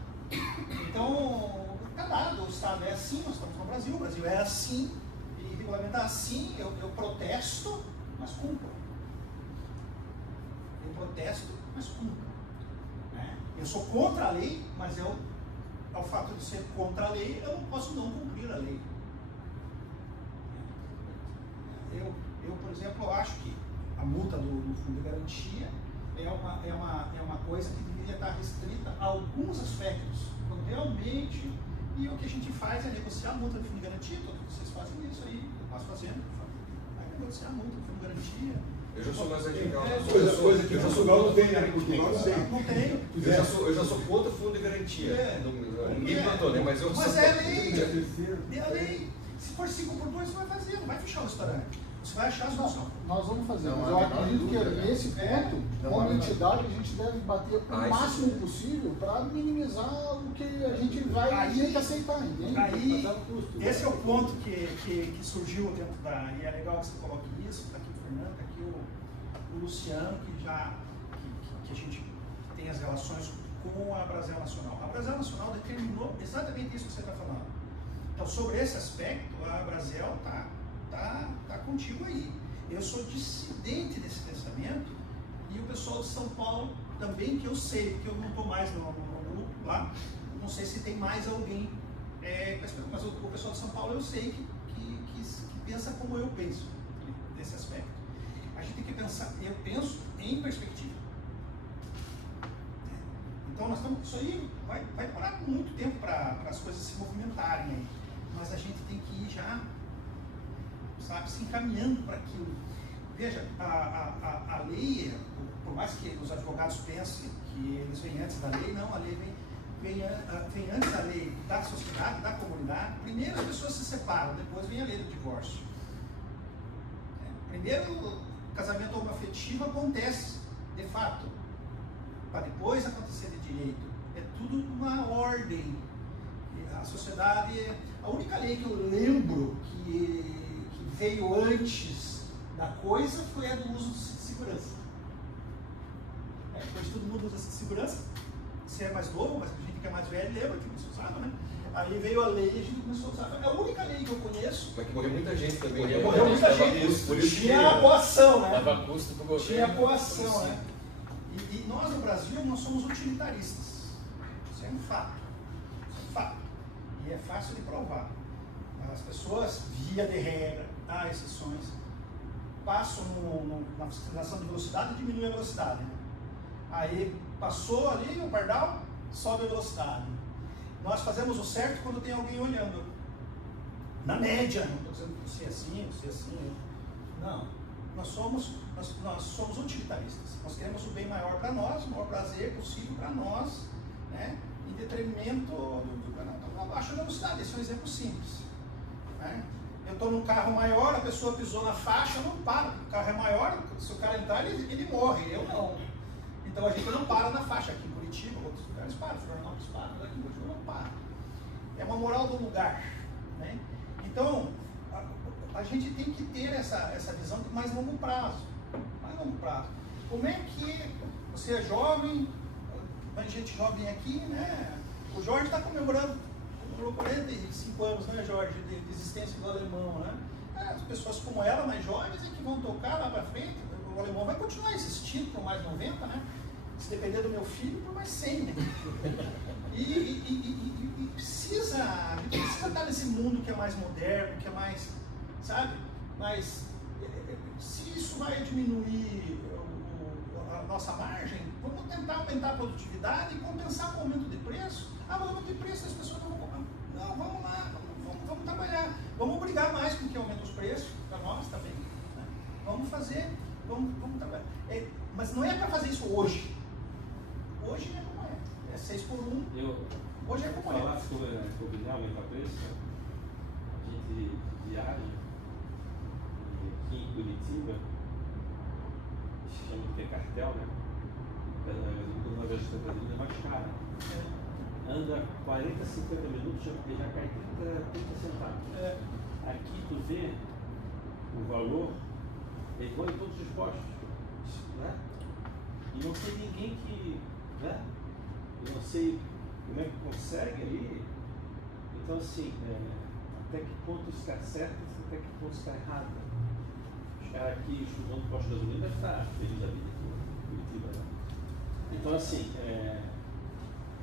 Então, está dado, o Estado é assim, nós estamos no Brasil, o Brasil é assim, e regulamentar assim, eu protesto, mas cumpro. Eu protesto, mas cumpro. Né? Eu sou contra a lei, mas ao fato de ser contra a lei, eu não posso não cumprir a lei. Eu, por exemplo, acho que a multa do fundo de garantia é uma coisa que deveria estar restrita a alguns aspectos. Quando realmente, e o que a gente faz é negociar a multa do fundo de garantia, todos vocês fazem isso aí, eu passo fazendo, vai negociar a multa do fundo de garantia. Eu já sou mais radical. Coisa que Portugal não tem, né? Portugal não tem. Não tenho. Eu já sou contra o fundo de garantia. Ninguém plantou, né? Mas eu Mas é a lei. É a lei. Se for 5 por 2, você vai fazer, não vai fechar o restaurante. Você vai achar a solução. Nós vamos fazer, Não, mas é eu menor acredito que dúvida, né? nesse ponto, Não, como é entidade, a gente deve bater o Ah, isso máximo sim. possível para minimizar o que a gente vai Aí- ter que aceitar, entende? Aí, Pra dar um custo. esse é o ponto que surgiu dentro da. E é legal que você coloque isso, está aqui o Fernando, está aqui o Luciano, que a gente tem as relações com a Brasil Nacional. A Brasil Nacional determinou exatamente isso que você está falando. Então, sobre esse aspecto, a Brasil tá contigo aí. Eu sou dissidente desse pensamento e o pessoal de São Paulo também, que eu sei, porque eu não estou mais no grupo lá, não sei se tem mais alguém, mas o pessoal de São Paulo eu sei que pensa como eu penso nesse aspecto. A gente tem que pensar, eu penso em perspectiva. Então nós estamos, isso aí vai demorar muito tempo para as coisas se movimentarem aí, mas a gente tem que ir já, sabe, se encaminhando para aquilo. Veja, a lei, por mais que os advogados pensem que eles vêm antes da lei, não, a lei vem antes da lei da sociedade, da comunidade. Primeiro as pessoas se separam, depois vem a lei do divórcio. Primeiro o casamento homoafetivo acontece, de fato, para depois acontecer de direito. É tudo uma ordem. A sociedade, a única lei que eu lembro que veio antes da coisa foi a do uso de segurança. Depois todo mundo usa segurança. Você é mais novo, mas a gente que é mais velho lembra que você usava, né? Aí veio a lei e a gente começou a usar. É a única lei que eu conheço. Mas que morreu muita gente também. Morreu muita gente. Por isso Tinha a coação, né? Dava custo para o governo. Tinha a coação, né? E nós no Brasil, nós somos utilitaristas. Isso é um fato. Isso é um fato. E é fácil de provar. As pessoas, via de regra, há exceções, passam na fiscalização de velocidade e diminuem a velocidade. Aí passou ali o pardal, sobe a velocidade. Nós fazemos o certo quando tem alguém olhando. Na média, não estou dizendo que você é assim. Não. Nós somos utilitaristas. Nós queremos o bem maior para nós, o maior prazer possível para nós, né? Em detrimento do abaixo da velocidade. Esse é um exemplo simples. Né? Eu estou num carro maior, a pessoa pisou na faixa, eu não paro. O carro é maior, se o cara entrar, ele morre, eu não. Então a gente não para na faixa. Aqui em Curitiba, outros lugares param, Florianópolis para, mas aqui em Curitiba não para. É uma moral do lugar. Né? Então, a gente tem que ter essa visão de mais longo prazo. Mais longo prazo. Como é que você é jovem, tem gente jovem aqui, né? O Jorge está comemorou 45 anos, né, Jorge, de existência do alemão, né? As pessoas como ela, mais jovens, é que vão tocar lá para frente. O alemão vai continuar existindo por mais 90, né? Se depender do meu filho, por mais 100, né? E precisa estar nesse mundo que é mais moderno, que é mais, sabe? Mas se isso vai diminuir a nossa margem, vamos tentar aumentar a produtividade e compensar com o aumento de preço. O aumento de preço as pessoas não vão comprar. Não, vamos lá, vamos trabalhar. Vamos brigar mais com que aumenta os preços, para nós também. Né? Vamos fazer, vamos trabalhar. Mas não é para fazer isso hoje. Hoje é como é. É 6 por 1. Hoje é como é. Falar sobre aumentar o preço, a gente viaja aqui em Curitiba, chama de cartel, né? uma vez que é mais cara. Anda 40, 50 minutos, já cai 30 centavos. Aqui tu vê o valor, é igual em todos os postos, né? E não tem ninguém que, né? Eu não sei como é que consegue ali. Então, assim, até que ponto isso está certo, até que ponto isso está errado. Os caras aqui estudando posto de gasolina devem estar feliz da vida aqui, Curitiba, né? Então, assim,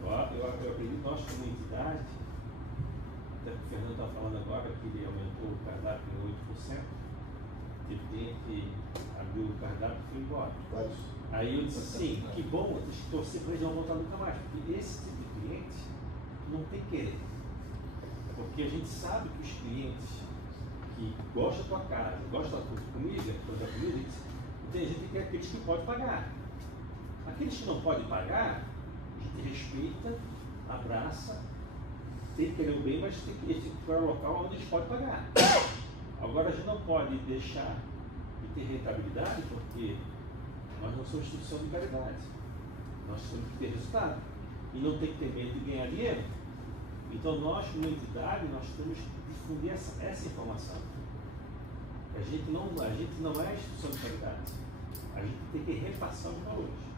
eu acredito, nós como entidade, até que o Fernando estava falando agora que ele aumentou o cardápio em 8%, teve cliente que abriu o cardápio e foi embora. Aí eu disse assim, que bom, eu tenho que torcer para eles não voltar nunca mais, porque esse tipo de cliente não tem querer. Porque a gente sabe que os clientes que gostam da tua casa, gostam da tua comida, tem gente que é aqueles que pode pagar. Aqueles que não podem pagar, a gente respeita, abraça, tem que querer o bem, mas tem que procurar um local onde eles podem pagar. Agora a gente não pode deixar de ter rentabilidade, porque nós não somos instituição de caridade. Nós temos que ter resultado. E não tem que ter medo de ganhar dinheiro. Então nós, como entidade, nós temos que difundir essa informação. A gente não é instituição de caridade. A gente tem que repassar os valores.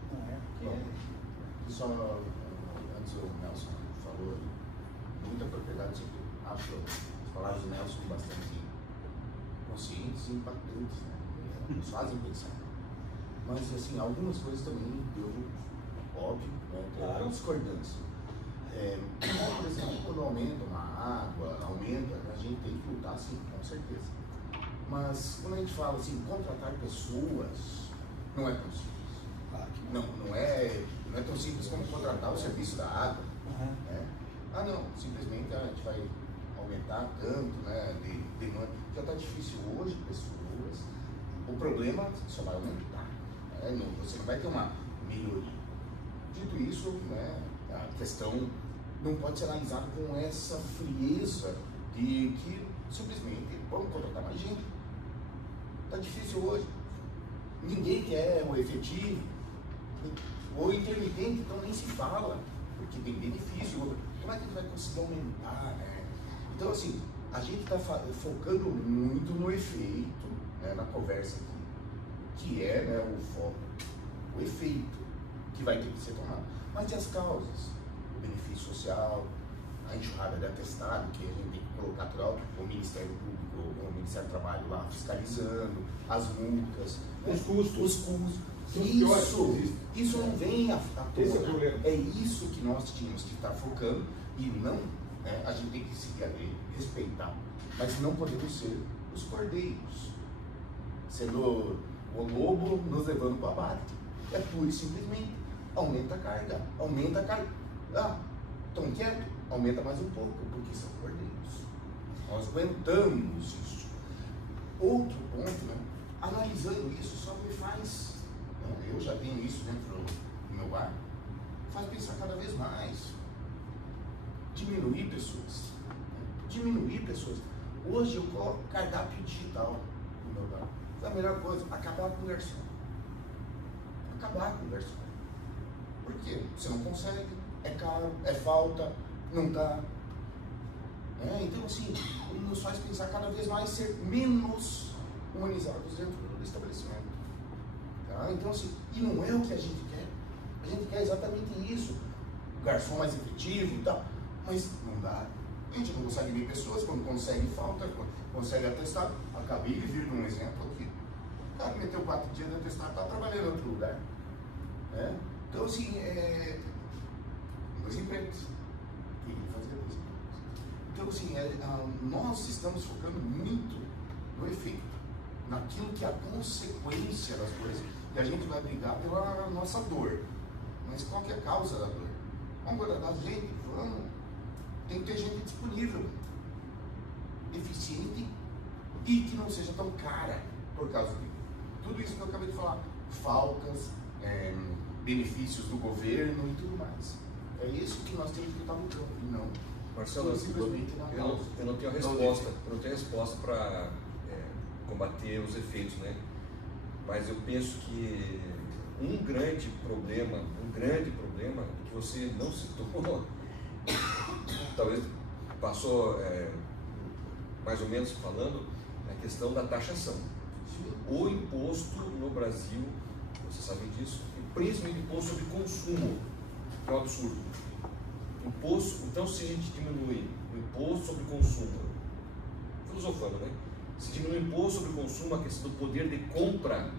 Só antes o Nelson falou muita propriedade sobre, acho as palavras do Nelson bastante conscientes e impactantes, né? Nos fazem pensar. Mas assim, algumas coisas também eu, óbvio, né, tem uma discordância. Por exemplo, quando aumenta uma água, a gente tem que lutar sim, com certeza. Mas quando a gente fala assim, contratar pessoas, não é tão simples. Não é tão simples como contratar o serviço da água. Né? Não, simplesmente a gente vai aumentar tanto, né, de demanda. Já está difícil hoje, pessoas. O problema só vai aumentar. Né? Você não vai ter uma melhoria. Dito isso, né, a questão não pode ser analisada com essa frieza de que simplesmente vamos contratar mais gente. Está difícil hoje. Ninguém quer o efetivo. O intermitente, então nem se fala, porque tem benefício. Como é que a gente vai conseguir aumentar, né? Então, assim, a gente está focando muito no efeito, né, na conversa aqui, que é, né, o foco, o efeito que vai ter que ser tomado. Mas e as causas? O benefício social, a enxurrada de atestado, que a gente tem que colocar o Ministério Público, o Ministério do Trabalho lá fiscalizando, as multas, os custos. Isso não vem à tona. Esse é o problema. É isso que nós tínhamos que estar focando e não, né, a gente tem que seguir a lei, respeitar, mas não podemos ser os cordeiros, sendo o lobo nos levando para o abate. É pura e simplesmente, aumenta a carga. Estão quietos? Aumenta mais um pouco, porque são cordeiros. Nós aguentamos isso. Outro ponto, né, analisando isso, só me faz, eu já tenho isso dentro do meu bar, faz pensar cada vez mais. Diminuir pessoas. Hoje eu coloco cardápio digital no meu bar. Foi a melhor coisa, acabar com o garçom. Por quê? Você não consegue, é caro, é falta, não dá. Então, assim, nos faz pensar cada vez mais ser menos humanizados dentro do estabelecimento. Tá? Então, assim, e não é o que a gente quer. A gente quer exatamente isso. O garçom mais efetivo e tal. Mas não dá. A gente não consegue ver pessoas, quando consegue falta, quando consegue atestado. Acabei de vir de um exemplo aqui. O cara meteu 4 dias de atestado, está trabalhando em outro lugar. Então, assim, 2 empregos. Tem que fazer 2 empregos. Então, assim, nós estamos focando muito no efeito, naquilo que é a consequência das coisas. E a gente vai brigar pela nossa dor. Mas qual que é a causa da dor? Vamos guardar gente? Vamos. Tem que ter gente disponível, eficiente e que não seja tão cara por causa de tudo isso que eu acabei de falar. Faltas, benefícios do governo e tudo mais. É isso que nós temos que estar lutando, e não Marcelo, simplesmente eu não tenho resposta para combater os efeitos, né? Mas eu penso que Um grande problema que você não citou, talvez passou mais ou menos falando, é a questão da taxação. O imposto no Brasil, vocês sabem disso, principalmente imposto sobre consumo, que é um absurdo. Imposto, então, se a gente diminui o imposto sobre consumo, filosofando, né? Se diminui o imposto sobre consumo, a questão do poder de compra,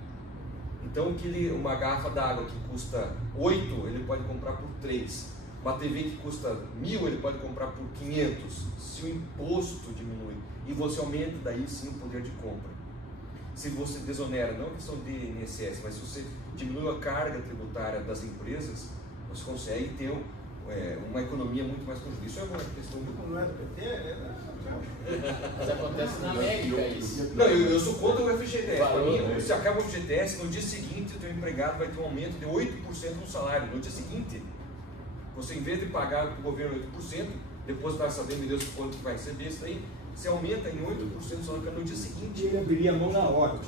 então uma garrafa d'água que custa 8, ele pode comprar por 3. Uma TV que custa 1.000, ele pode comprar por 500. Se o imposto diminui e você aumenta daí sim o poder de compra. Se você desonera, não é questão de INSS, mas se você diminui a carga tributária das empresas, você consegue ter uma economia muito mais conjunta. Isso é uma questão do... Não é do PT? Mas acontece na América isso. Não, eu sou contra o FGTS. Para mim, se acaba o FGTS, no dia seguinte o teu empregado vai ter um aumento de 8% no salário. No dia seguinte, você, em vez de pagar para o governo 8%, depois vai saber, meu Deus, quanto vai receber isso aí, você aumenta em 8% o salário no dia seguinte. Ele abriria a mão na hora. Do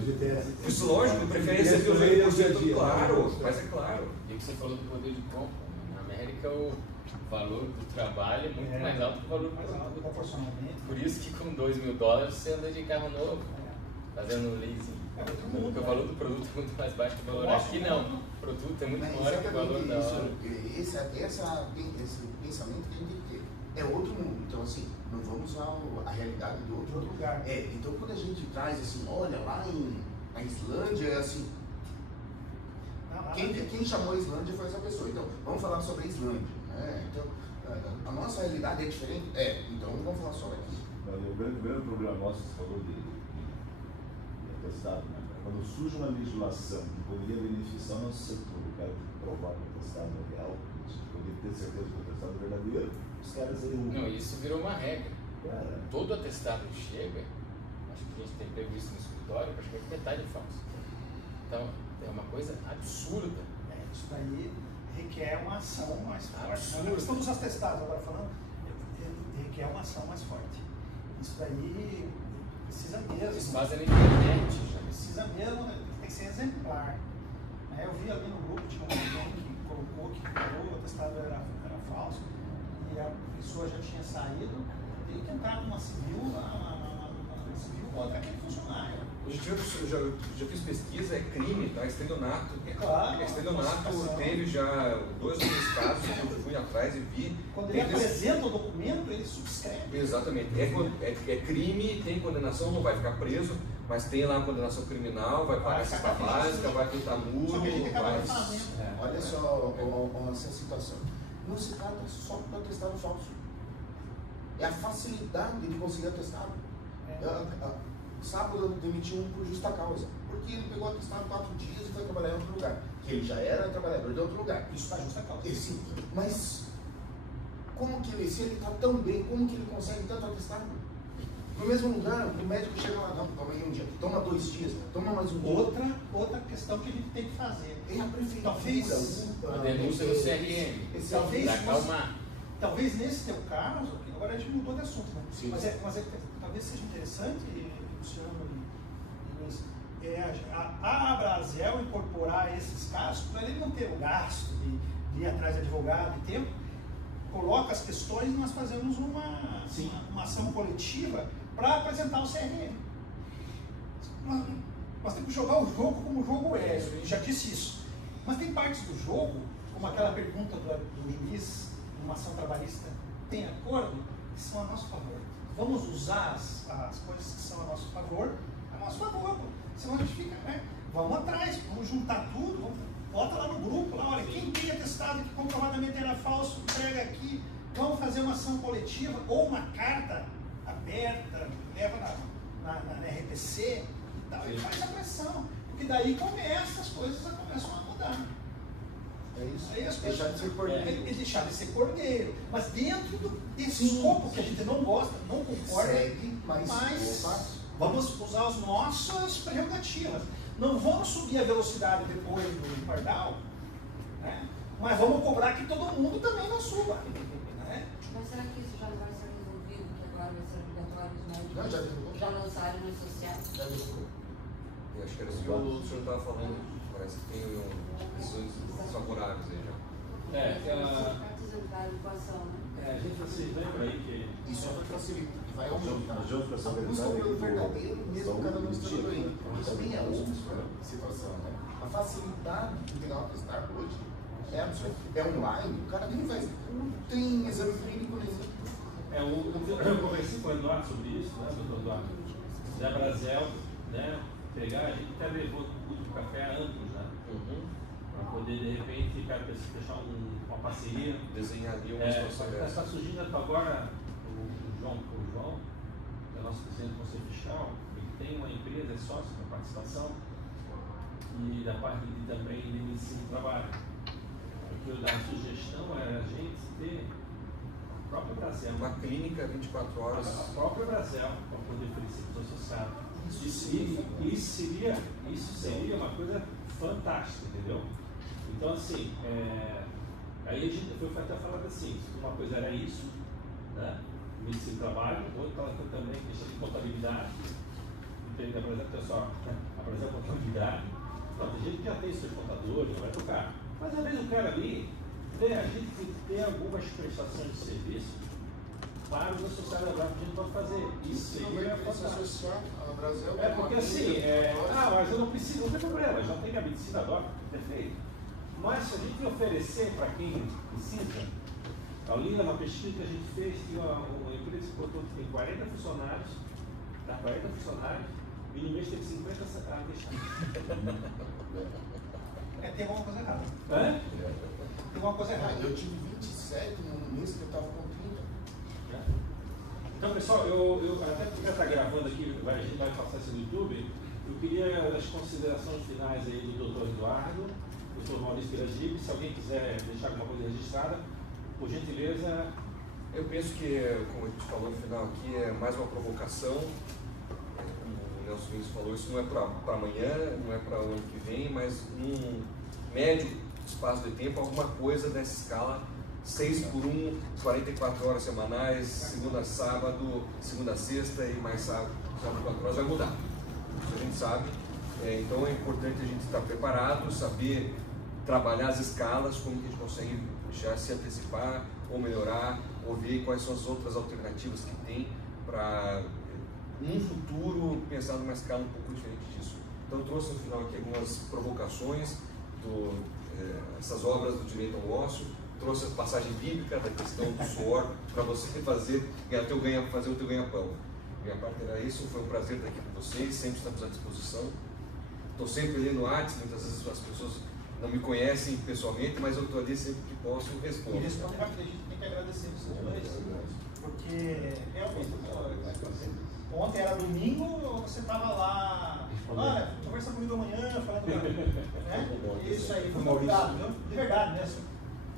FGTS. Isso, lógico, preferência que os 8%, claro, mas é claro. E o que você falou do poder de compra, na América o valor do trabalho é muito mais alto que o valor do produto. Proporcionalmente. Por isso que com $2.000 você anda de carro novo, fazendo leasing. Porque o valor do produto é muito mais baixo que o valor. Aqui não, o produto é muito maior que o valor da hora. Esse pensamento que a gente tem que ter. É outro mundo. Então, assim, não vamos usar a realidade de outro lugar. Então, quando a gente traz assim, olha, lá na Islândia, é assim. Quem chamou a Islândia foi essa pessoa. Então, vamos falar sobre a Islândia. Então, a nossa realidade é diferente? Então vamos falar sobre aqui. O grande problema nosso, você falou de atestado, né? Quando surge uma legislação que poderia beneficiar o nosso setor, o cara tem que provar que o atestado é real, a gente poderia ter certeza que o atestado é verdadeiro, os caras aí... Não, isso virou uma regra. Todo atestado que chega, acho que a gente tem pego isso no escritório, praticamente metade é falso. Então, é uma coisa absurda. Isso daí requer uma ação mais forte. Nós estamos atestados agora falando, requer uma ação mais forte. Isso daí precisa mesmo. Eles fazem na internet. Precisa mesmo, tem que ser exemplar. Eu vi ali no grupo, tinha alguém que colocou que o atestado era falso e a pessoa já tinha saído, tem que entrar numa civil, na civil contra aquele funcionário. Eu já fiz pesquisa, é crime, tá? Estelionato. É claro. Estelionato teve já 2 ou 3 casos que eu fui atrás e vi. Quando ele apresenta o documento, ele subscreve. Exatamente. É crime, tem condenação, não vai ficar preso, mas tem lá a condenação criminal, vai pagar a cesta básica, vai pintar muro, Olha só essa situação. Não se trata só do atestado falso. É a facilidade de conseguir atestado. Sábado eu demiti um por justa causa, porque ele pegou atestado 4 dias e foi trabalhar em outro lugar, que ele já era trabalhador de outro lugar. Isso está justa causa. Sim, mas como que se ele está tão bem, como que ele consegue tanto atestado? No mesmo lugar, o médico chega lá, não, toma aí um dia, toma 2 dias, toma mais um dia. Outra questão que a gente tem que fazer. É a prefeitura. Talvez a denúncia do CRM. Talvez nesse teu caso, agora a gente mudou de assunto, né? Mas talvez seja interessante, Luciano e Luiz, a Abrazel incorporar esses casos, para ele não ter o gasto de ir atrás de advogado e tempo, coloca as questões e nós fazemos uma ação coletiva para apresentar o CRM. Nós temos que jogar o jogo como o jogo é, eu já disse isso. Mas tem partes do jogo, como aquela pergunta do Luiz, uma ação trabalhista, tem acordo, que são a nosso favor. Vamos usar as coisas que são a nosso favor, senão a gente fica, vamos atrás, vamos juntar tudo, bota lá no grupo, olha, quem tem atestado que comprovadamente era falso, entrega aqui, vamos fazer uma ação coletiva, ou uma carta aberta, leva na RPC e tal, e faz a pressão, porque daí as coisas começam a mudar. É isso. Aí as Deixar de ser cordeiro. Deixar de ser cordeiro. Mas dentro desse escopo que a gente não gosta, não concorda, mas vamos usar as nossas prerrogativas. Não vamos subir a velocidade depois do pardal, né? Mas vamos cobrar que todo mundo também não suba. Né? Mas será que isso já vai ser resolvido, que agora vai ser obrigatório os médicos? Não, já lançaram no social? Já divulgou. Eu acho que era isso que o senhor estava falando. parece que tem decisões favoráveis aí já. A gente vocês lembram aí que Isso vai facilitar, vai aumentar Nós vamos para essa a busca verdade pelo do- verdadeiro, mesmo da cada um mentira. estando aí. Também é outra situação, né? A facilidade de pegar uma testado hoje é absurdo. É online, o cara nem faz, não tem exame clínico nenhum. Eu conversei com o Eduardo sobre isso, né, doutor Eduardo? Da Brasel, né? Pegar, a gente até levou o Culto Café amplos, né? Para poder, de repente, fechar uma parceria. Desenharia uma situação dessa. Está surgindo agora o João, que é nosso presidente do Conselho Fiscal, ele tem uma empresa, é sócio da participação, e da parte de, também de medicina do trabalho. Porque a sugestão era a gente ter a própria Brasel. Uma clínica 24 horas. A própria Brasel, para poder oferecer para os associados. Isso seria uma coisa fantástica, entendeu? Então, assim, aí a gente foi até falando assim, uma coisa era isso, né? Medicina do trabalho, outra também questão de contabilidade, entendeu? Por exemplo, pessoal, a contabilidade, não, tem gente que já tem seus contadores, já vai tocar. Mas às vezes o cara ali, a gente tem algumas prestações de serviço para os associados agora que a gente pode fazer. Isso seria fantástico. Porque assim, mas eu não preciso, não tem problema, já tem a medicina agora, perfeito. Mas se a gente oferecer para quem precisa, ali na pesquisa que a gente fez, tinha uma empresa que botou que tem 40 funcionários, tá? 40 funcionários, e no mês tem 50 atestados. Tem alguma coisa errada. Hã? Tem alguma coisa errada. Eu tive 27 no mês que eu estava com 30. Então, pessoal, eu até porque está gravando aqui, a gente vai passar isso no YouTube, eu queria as considerações finais aí do Dr. Eduardo, Dr. Maurício Piragibe, se alguém quiser deixar alguma coisa registrada, por gentileza. Eu penso que, como a gente falou no final aqui, é mais uma provocação. Como o Nelson Vinícius falou, isso não é para amanhã, não é para o ano que vem, mas num médio espaço de tempo, alguma coisa dessa escala, 6x1, 44 horas semanais, segunda a sábado, segunda a sexta e mais sábado 4 horas, vai mudar. Isso a gente sabe. Então é importante a gente estar preparado, saber trabalhar as escalas, como que a gente consegue já se antecipar ou melhorar, ou ver quais são as outras alternativas que tem para um futuro pensar numa escala um pouco diferente disso. Então eu trouxe no final aqui algumas provocações, essas obras do direito ao ócio, trouxe a passagem bíblica da questão do suor para você fazer o teu ganha-pão. Minha parte era isso, foi um prazer estar aqui com vocês, sempre estamos à disposição. Estou sempre lendo artes, muitas vezes as pessoas não me conhecem pessoalmente, mas eu estou ali sempre que posso e respondo. E responde rápido, a gente tem que agradecer vocês dois, porque realmente, ontem era domingo, você estava lá, conversa comigo amanhã, falando né? Isso aí, foi obrigado, viu? De verdade, né?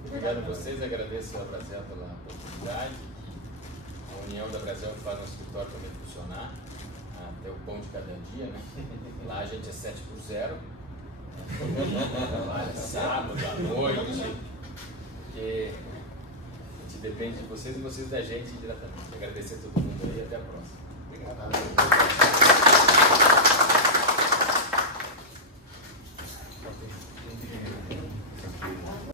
Obrigado a vocês, agradeço a Brasel pela oportunidade. A união da Brasel faz nosso escritório também funcionar, até o pão de cada dia, né? Lá a gente é 7x0. Trabalha sábado à noite, porque a gente depende de vocês e vocês da gente diretamente. Agradecer a todo mundo aí e até a próxima. Obrigado.